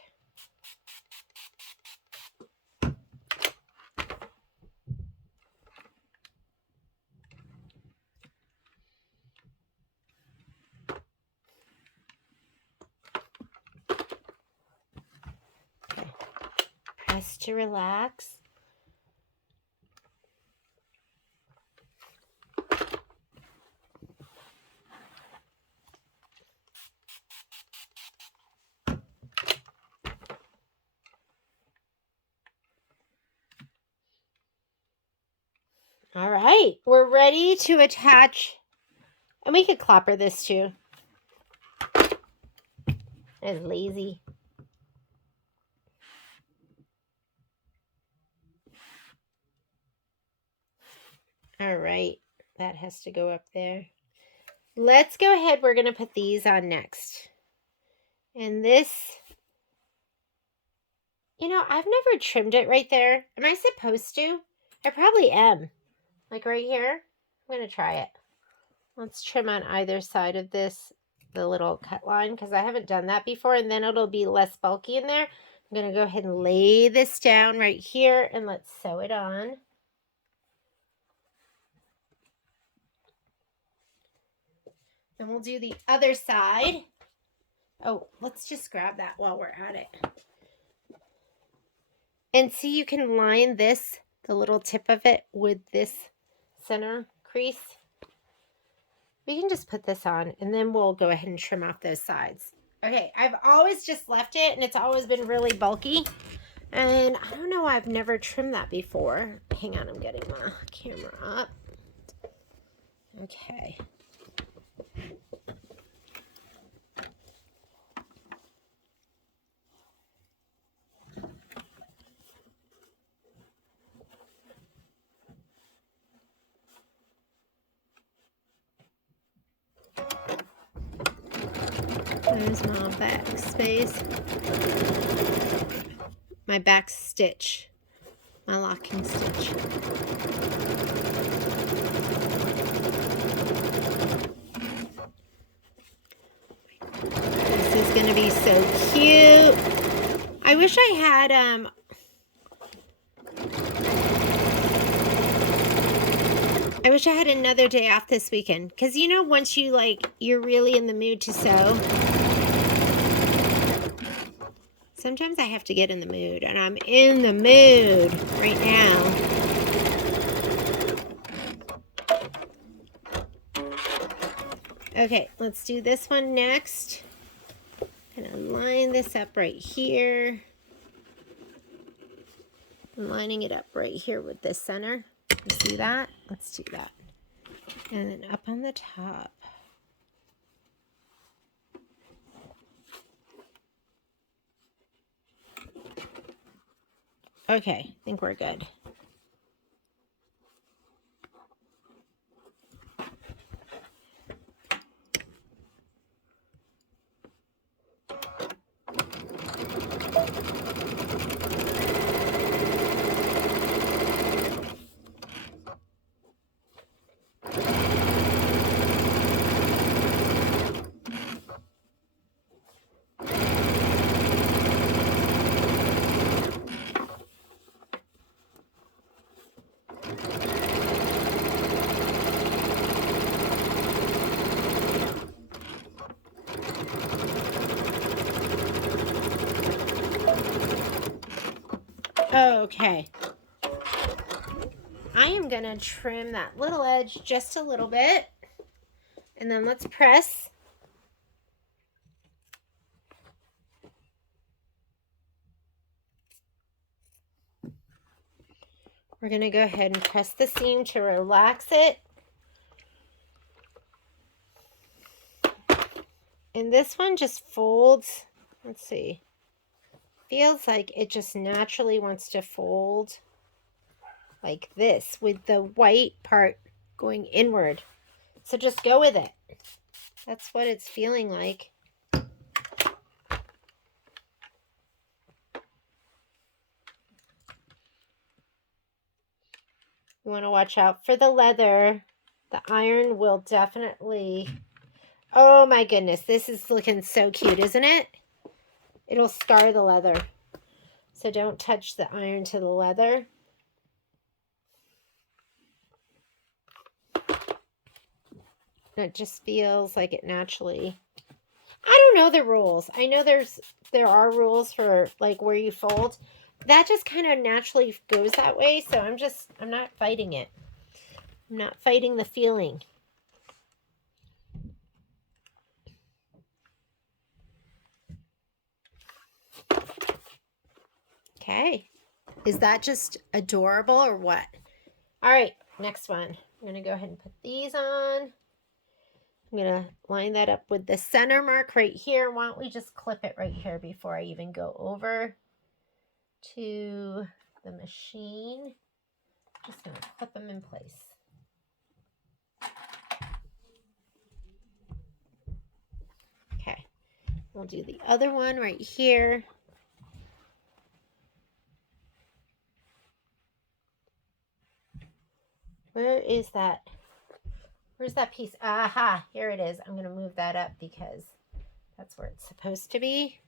Press to relax. right, we're ready to attach, and we could clopper this too. It's lazy. All right, that has to go up there. Let's go ahead. We're going to put these on next. And this, you know, I've never trimmed it right there. Am I supposed to? I probably am. Like right here. I'm going to try it. Let's trim on either side of this, the little cut line, because I haven't done that before, and then it'll be less bulky in there. I'm going to go ahead and lay this down right here, and let's sew it on. Then we'll do the other side. Oh, let's just grab that while we're at it. And see, you can line this, the little tip of it, with this center crease. We can just put this on, and then we'll go ahead and trim off those sides. Okay, I've always just left it, and it's always been really bulky. And I don't know why I've never trimmed that before. Hang on, I'm getting the camera up. Okay. There's my back space. My back stitch. My locking stitch. This is going to be so cute. I wish I had another day off this weekend, because you know, once you're really in the mood to sew, sometimes I have to get in the mood, and I'm in the mood right now. Okay, let's do this one next. I'm gonna line this up right here. I'm lining it up right here with this center. You see that? Let's do that. And then up on the top. Okay, I think we're good. Okay. I am going to trim that little edge just a little bit. And then let's press. We're going to go ahead and press the seam to relax it. And this one just folds. Let's see. Feels like it just naturally wants to fold like this with the white part going inward. So just go with it. That's what it's feeling like. You want to watch out for the leather. The iron will definitely... Oh my goodness, this is looking so cute, isn't it? It'll scar the leather. So don't touch the iron to the leather. It just feels like it naturally... I don't know the rules. I know there are rules for like where you fold. That just kind of naturally goes that way, so I'm not fighting it. I'm not fighting the feeling. Okay. Is that just adorable or what? All right, next one. I'm going to go ahead and put these on. I'm going to line that up with the center mark right here. Why don't we just clip it right here before I even go over to the machine. Just going to clip them in place. Okay, we'll do the other one right here. Where is that? Where's that piece? Aha, here it is. I'm going to move that up because that's where it's supposed to be.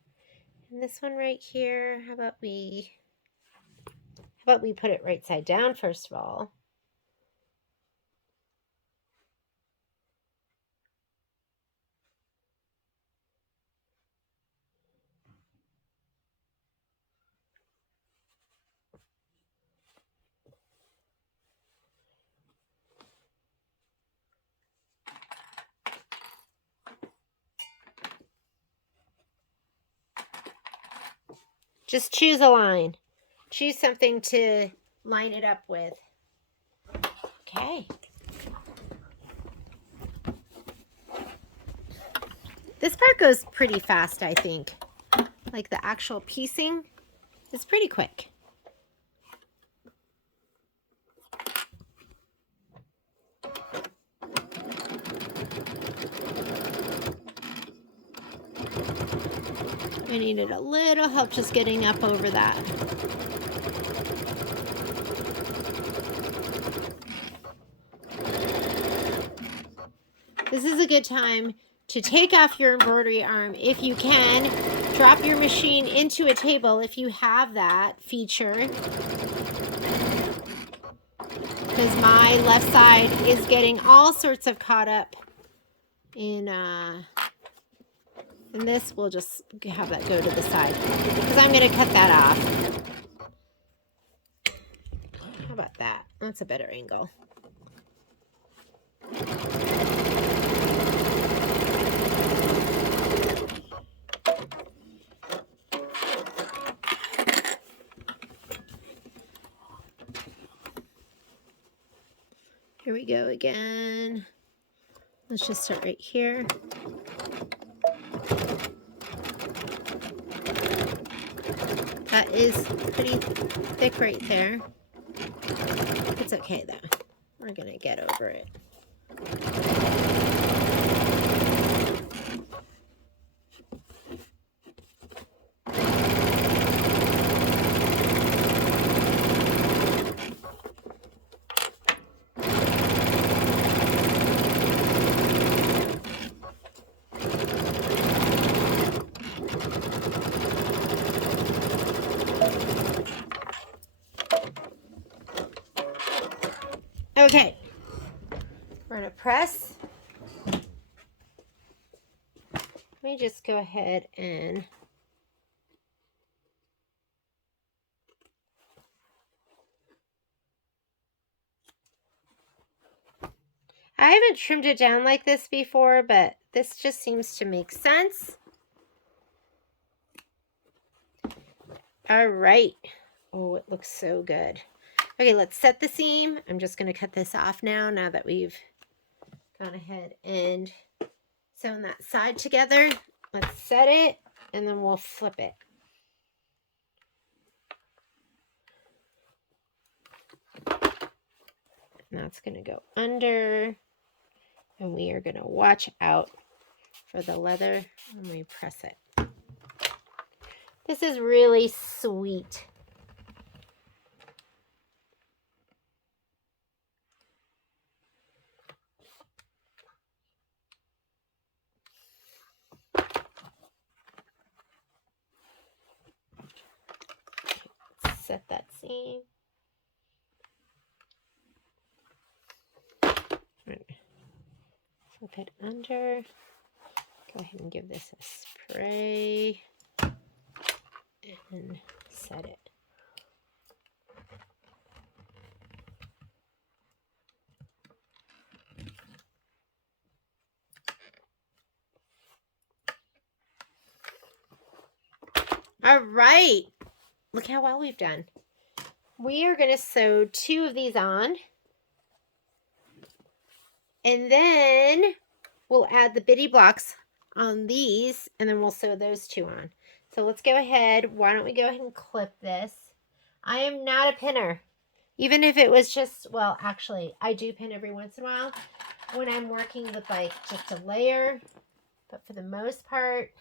And this one right here, how about we put it right side down first of all. Just choose a line. Choose something to line it up with. Okay. This part goes pretty fast, I think. Like the actual piecing is pretty quick. I needed a little help just getting up over that. This is a good time to take off your embroidery arm if you can. Drop your machine into a table if you have that feature. Because my left side is getting all sorts of caught up in and this, we'll just have that go to the side because I'm going to cut that off. How about that? That's a better angle. Here we go again. Let's just start right here. That is pretty thick right there. It's okay though. We're gonna get over it. Okay, we're gonna press. Let me just go ahead and I haven't trimmed it down like this before, but this just seems to make sense. All right. Oh, it looks so good. Okay, let's set the seam. I'm just going to cut this off now that we've gone ahead and sewn that side together. Let's set it, and then we'll flip it. And that's going to go under, and we are going to watch out for the leather when we press it. This is really sweet. Set that seam. Flip it under. Go ahead and give this a spray and set it. All right. Look how well we've done. We are going to sew 2 of these on. And then we'll add the bitty blocks on these, and then we'll sew those two on. So let's go ahead. Why don't we go ahead and clip this? I am not a pinner. Even if it was just, well, actually, I do pin every once in a while when I'm working with like just a layer. But for the most part,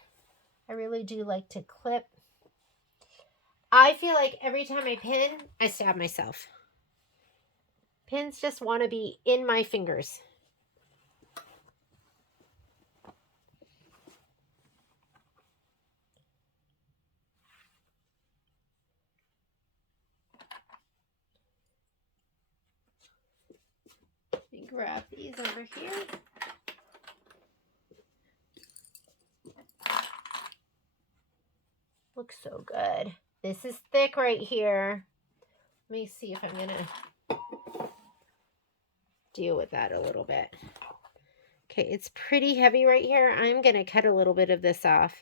I really do like to clip. I feel like every time I pin, I stab myself. Pins just want to be in my fingers. Let me grab these over here. Looks so good. This is thick right here. Let me see if I'm going to deal with that a little bit. Okay, it's pretty heavy right here. I'm going to cut a little bit of this off.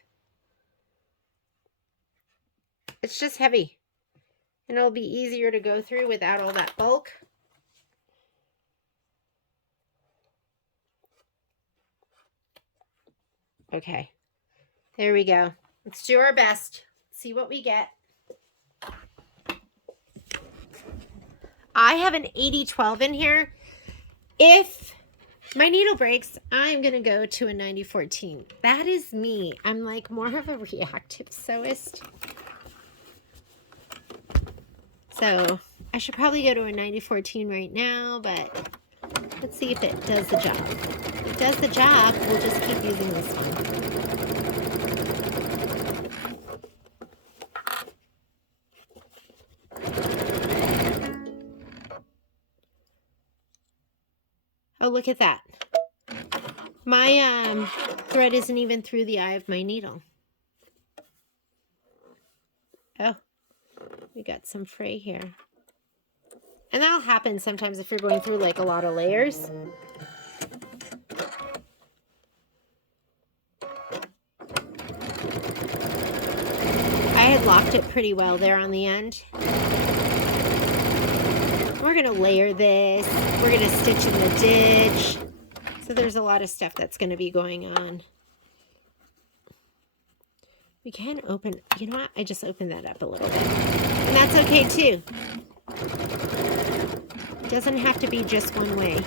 It's just heavy. And it'll be easier to go through without all that bulk. Okay, there we go. Let's do our best. See what we get. I have an 80-12 in here. If my needle breaks, I'm going to go to a 90-14. That is me. I'm like more of a reactive sewist. So I should probably go to a 90-14 right now, but let's see if it does the job. If it does the job, we'll just keep using this one. Oh, look at that. My thread isn't even through the eye of my needle. Oh, we got some fray here. And that'll happen sometimes if you're going through like a lot of layers. I had locked it pretty well there on the end. We're going to layer this. We're going to stitch in the ditch. So there's a lot of stuff that's going to be going on. We can open, you know what? I just opened that up a little bit. And that's okay too. It doesn't have to be just one way.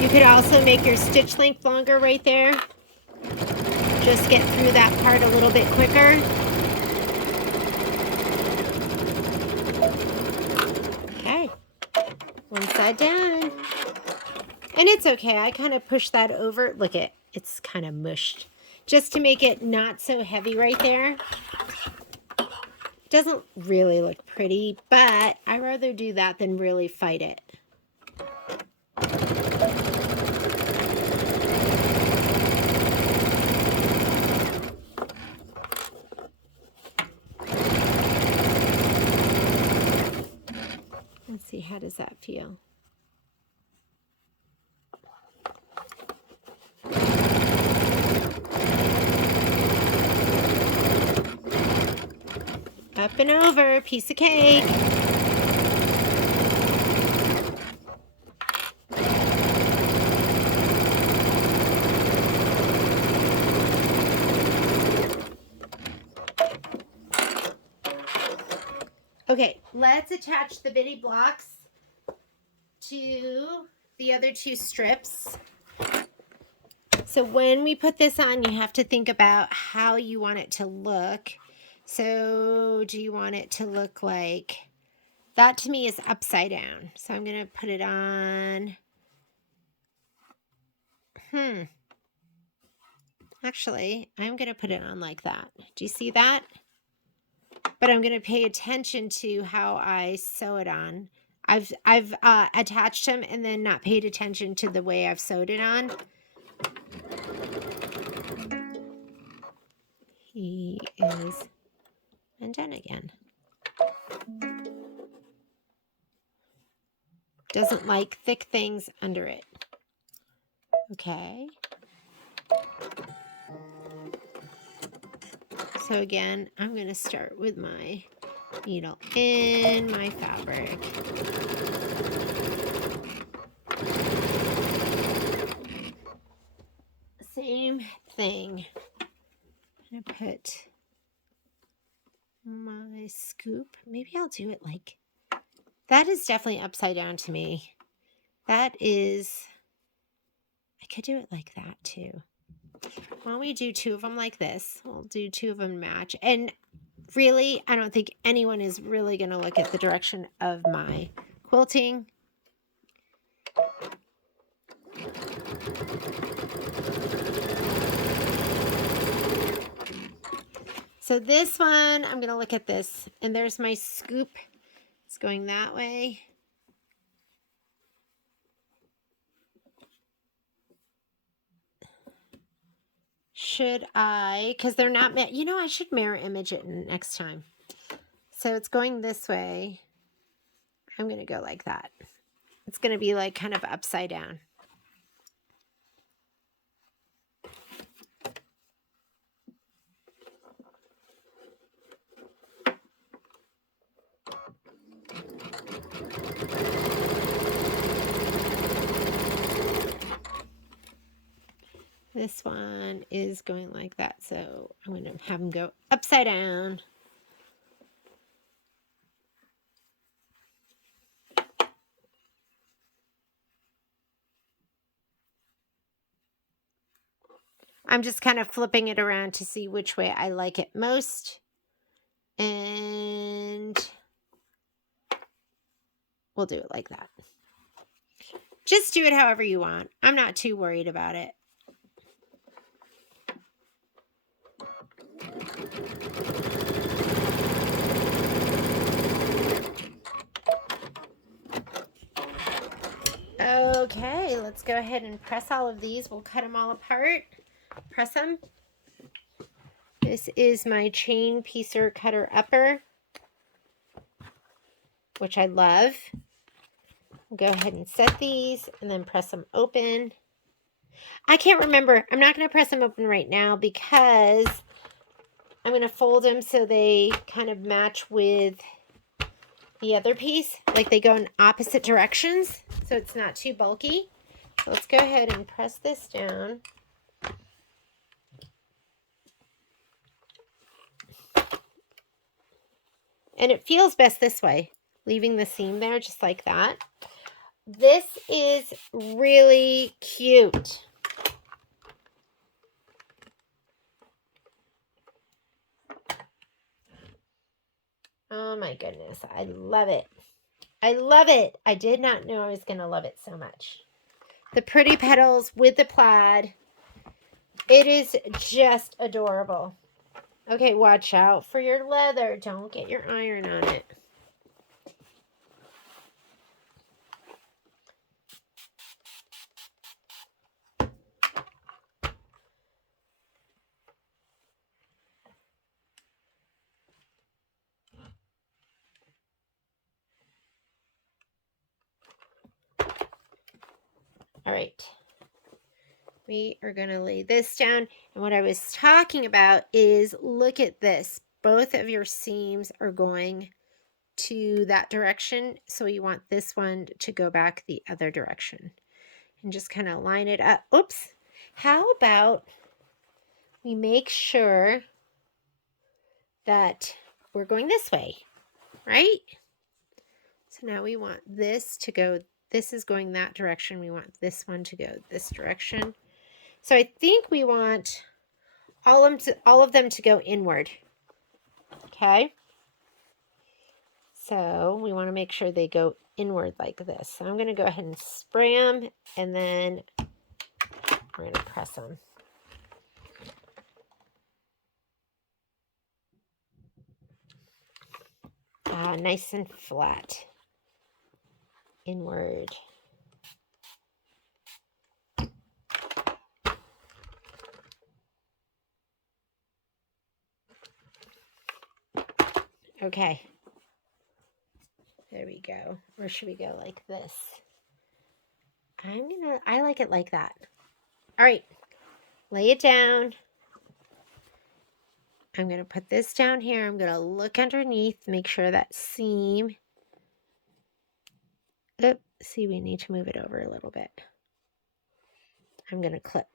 You could also make your stitch length longer right there. Just get through that part a little bit quicker. Okay, one side done. And it's okay, I kind of pushed that over. Look at, it's kind of mushed. Just to make it not so heavy right there. Doesn't really look pretty, but I'd rather do that than really fight it. Let's see, how does that feel? Up and over, piece of cake. Okay, let's attach the bitty blocks to the other two strips. So when we put this on, you have to think about how you want it to look. So do you want it to look like, that to me is upside down. So I'm going to put it on. Actually, I'm going to put it on like that. Do you see that? But I'm going to pay attention to how I sew it on. I've attached them and then not paid attention to the way I've sewed it on. He is undone again. Doesn't like thick things under it. Okay. So again, I'm going to start with my needle in my fabric. Same thing. I'm going to put my scoop. Maybe I'll do it like, that is definitely upside down to me. That is, I could do it like that too. Why don't we do two of them like this? We'll do two of them match. And really, I don't think anyone is really going to look at the direction of my quilting. So this one, I'm going to look at this. And there's my scoop. It's going that way. Should I, because they're not, you know, I should mirror image it next time. So it's going this way. I'm going to go like that. It's going to be like kind of upside down. This one is going like that, so I'm going to have them go upside down. I'm just kind of flipping it around to see which way I like it most. And we'll do it like that. Just do it however you want. I'm not too worried about it. Okay, let's go ahead and press all of these. We'll cut them all apart. Press them. This is my chain piecer cutter upper, which I love. Go ahead and set these and then press them open. I can't remember. I'm not going to press them open right now because I'm going to fold them so they kind of match with the other piece. Like they go in opposite directions so it's not too bulky. So let's go ahead and press this down. And it feels best this way, leaving the seam there just like that. This is really cute. Oh my goodness, I love it. I love it. I did not know I was going to love it so much. The pretty petals with the plaid. It is just adorable. Okay, watch out for your leather. Don't get your iron on it. All right. We are going to lay this down. And what I was talking about is, look at this. Both of your seams are going to that direction. So you want this one to go back the other direction. And just kind of line it up. Oops. How about we make sure that we're going this way, right? So now we want this to go, this is going that direction. We want this one to go this direction. So I think we want all of them to go inward. Okay. So we want to make sure they go inward like this. So I'm going to go ahead and spray them, and then we're going to press them. Nice and flat. Inward. Okay. There we go. Or should we go like this? I like it like that. All right. Lay it down. I'm going to put this down here. I'm going to look underneath, make sure that seam. Oops, see, we need to move it over a little bit. I'm going to clip.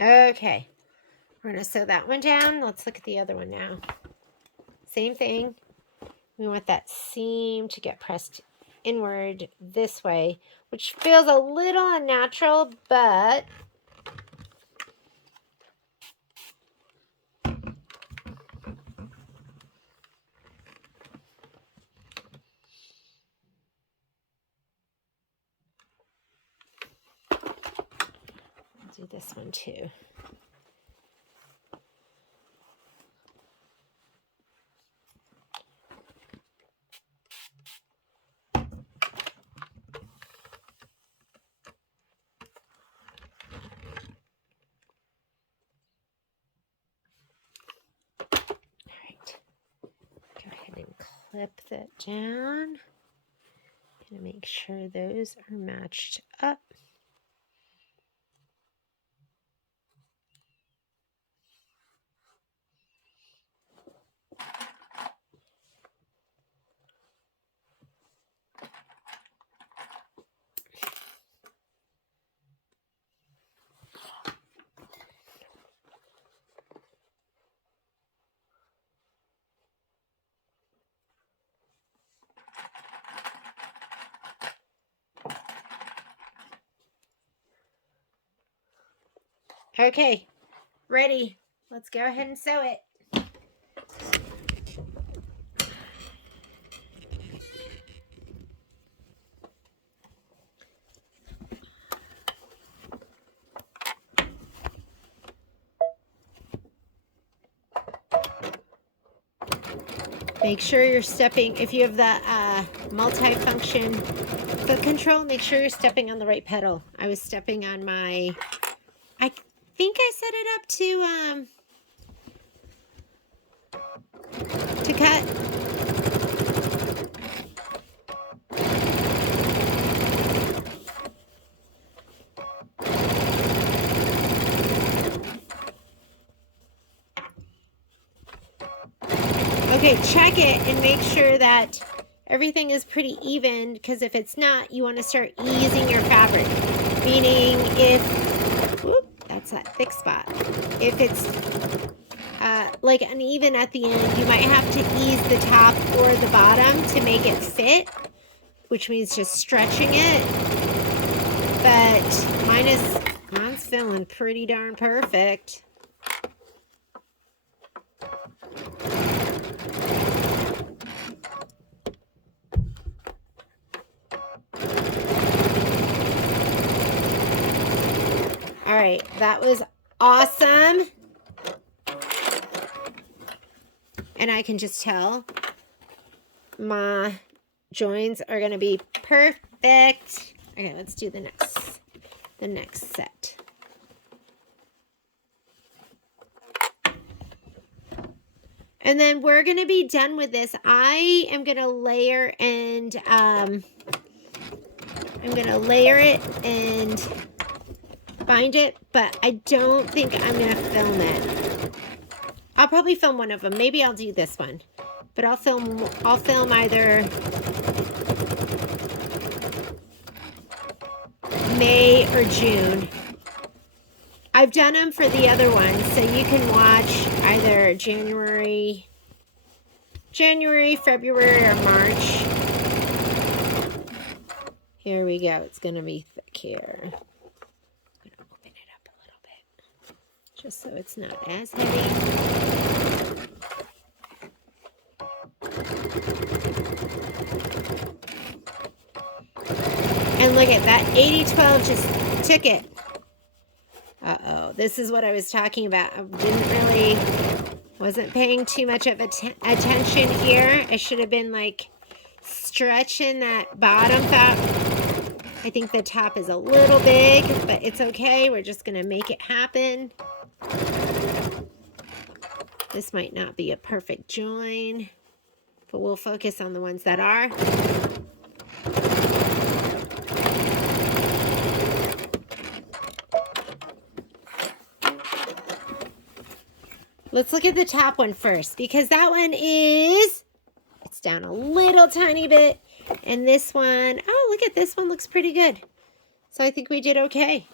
Okay, we're going to sew that one down. Let's look at the other one now. Same thing. We want that seam to get pressed inward this way, which feels a little unnatural, but I'll do this one too. Clip that down and make sure those are matched up. Okay, ready. Let's go ahead and sew it. Make sure you're stepping, if you have the multi-function foot control, make sure you're stepping on the right pedal. I was stepping on my, I think I set it up to cut. Okay, check it and make sure that everything is pretty even, because if it's not, you want to start easing your fabric. Meaning if, whoop, that's that thick spot. If it's like uneven at the end, you might have to ease the top or the bottom to make it fit, which means just stretching it. But mine's feeling pretty darn perfect. All right, that was awesome. And I can just tell my joins are going to be perfect. Okay, let's do the next set. And then we're going to be done with this. I am going to layer and I'm going to layer it and bind it, but I don't think I'm going to film it. I'll probably film one of them. Maybe I'll do this one, but I'll film either May or June. I've done them for the other ones, so you can watch either January, February, or March. Here we go. It's going to be thick here. I'm going to open it up a little bit, just so it's not as heavy. And look at that, 80-12 just took it. Uh-oh, this is what I was talking about. I wasn't paying too much of attention here. I should have been like stretching that bottom fat. I think the top is a little big, but it's okay. We're just going to make it happen. This might not be a perfect join, but we'll focus on the ones that are. Let's look at the top one first, because that one it's down a little tiny bit. And this one, oh, look at this one, looks pretty good. So I think we did okay.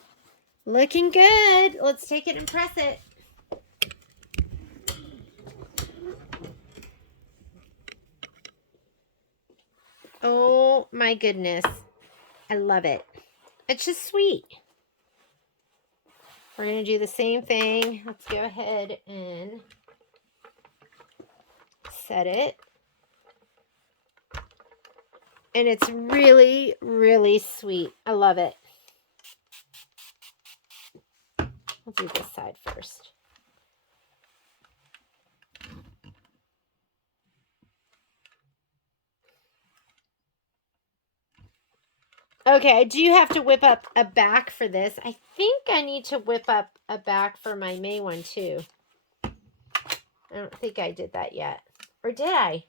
Looking good. Let's take it and press it. Oh my goodness. I love it. It's just sweet. We're going to do the same thing. Let's go ahead and set it. And it's really, really sweet. I love it. I'll do this side first. Okay, I do have to whip up a back for this. I think I need to whip up a back for my May one too. I don't think I did that yet. Or did I?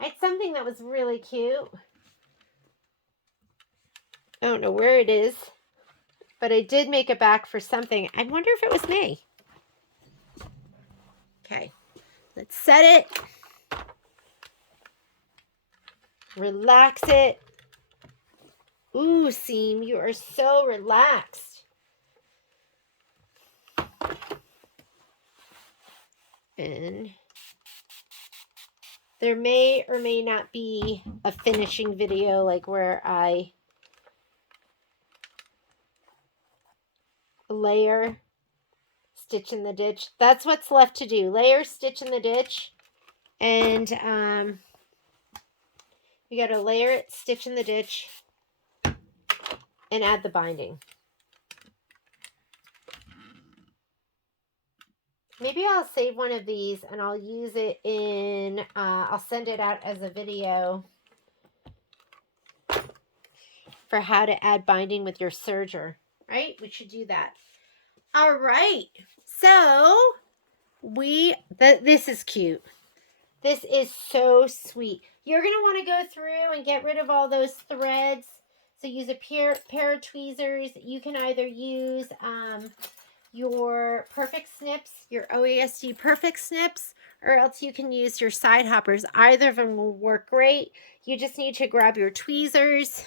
I had something that was really cute. I don't know where it is, but I did make a back for something. I wonder if it was May. Okay, let's set it. Relax it. Ooh, seam, you are so relaxed. And there may or may not be a finishing video, like where I layer, stitch in the ditch. That's what's left to do. Layer, stitch in the ditch. And you got to layer it, stitch in the ditch, and add the binding. Maybe I'll save one of these and I'll use it in, I'll send it out as a video for how to add binding with your serger, right? We should do that. All right. So this is cute. This is so sweet. You're going to want to go through and get rid of all those threads. So use a pair of tweezers. You can either use your perfect snips, your OASD perfect snips, or else you can use your side hoppers. Either of them will work great. You just need to grab your tweezers.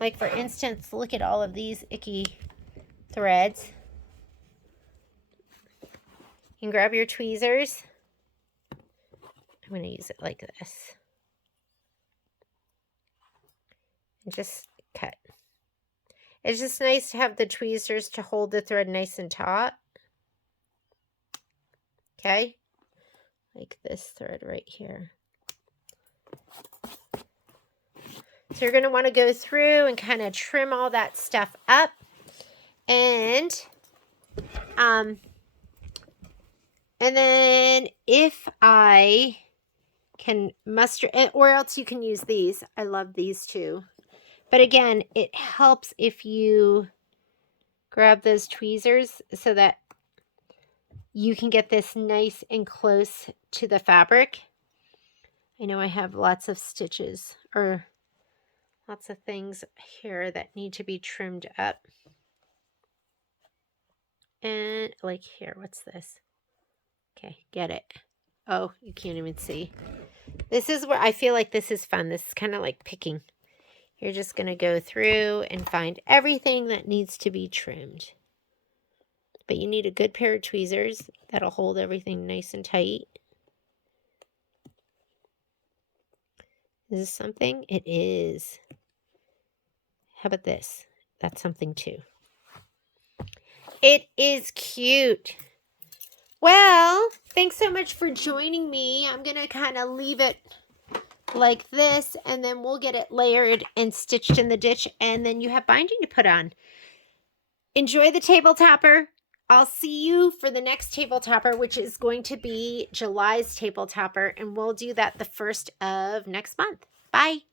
Like for instance, look at all of these icky threads. You can grab your tweezers. I'm going to use it like this. And just cut. It's just nice to have the tweezers to hold the thread nice and taut. Okay? Like this thread right here. So you're going to want to go through and kind of trim all that stuff up. And then if I can muster it, or else you can use these. I love these too. But again, it helps if you grab those tweezers so that you can get this nice and close to the fabric. I know I have lots of stitches or lots of things here that need to be trimmed up. And like here, what's this? Okay, get it. Oh, you can't even see. This is where I feel like this is fun. This is kind of like picking. You're just going to go through and find everything that needs to be trimmed. But you need a good pair of tweezers that'll hold everything nice and tight. Is this something? It is. How about this? That's something too. It is cute. Well, thanks so much for joining me. I'm going to kind of leave it like this, and then we'll get it layered and stitched in the ditch, and then you have binding to put on. Enjoy the table topper. I'll see you for the next table topper, which is going to be July's table topper, and we'll do that the 1st of next month. Bye.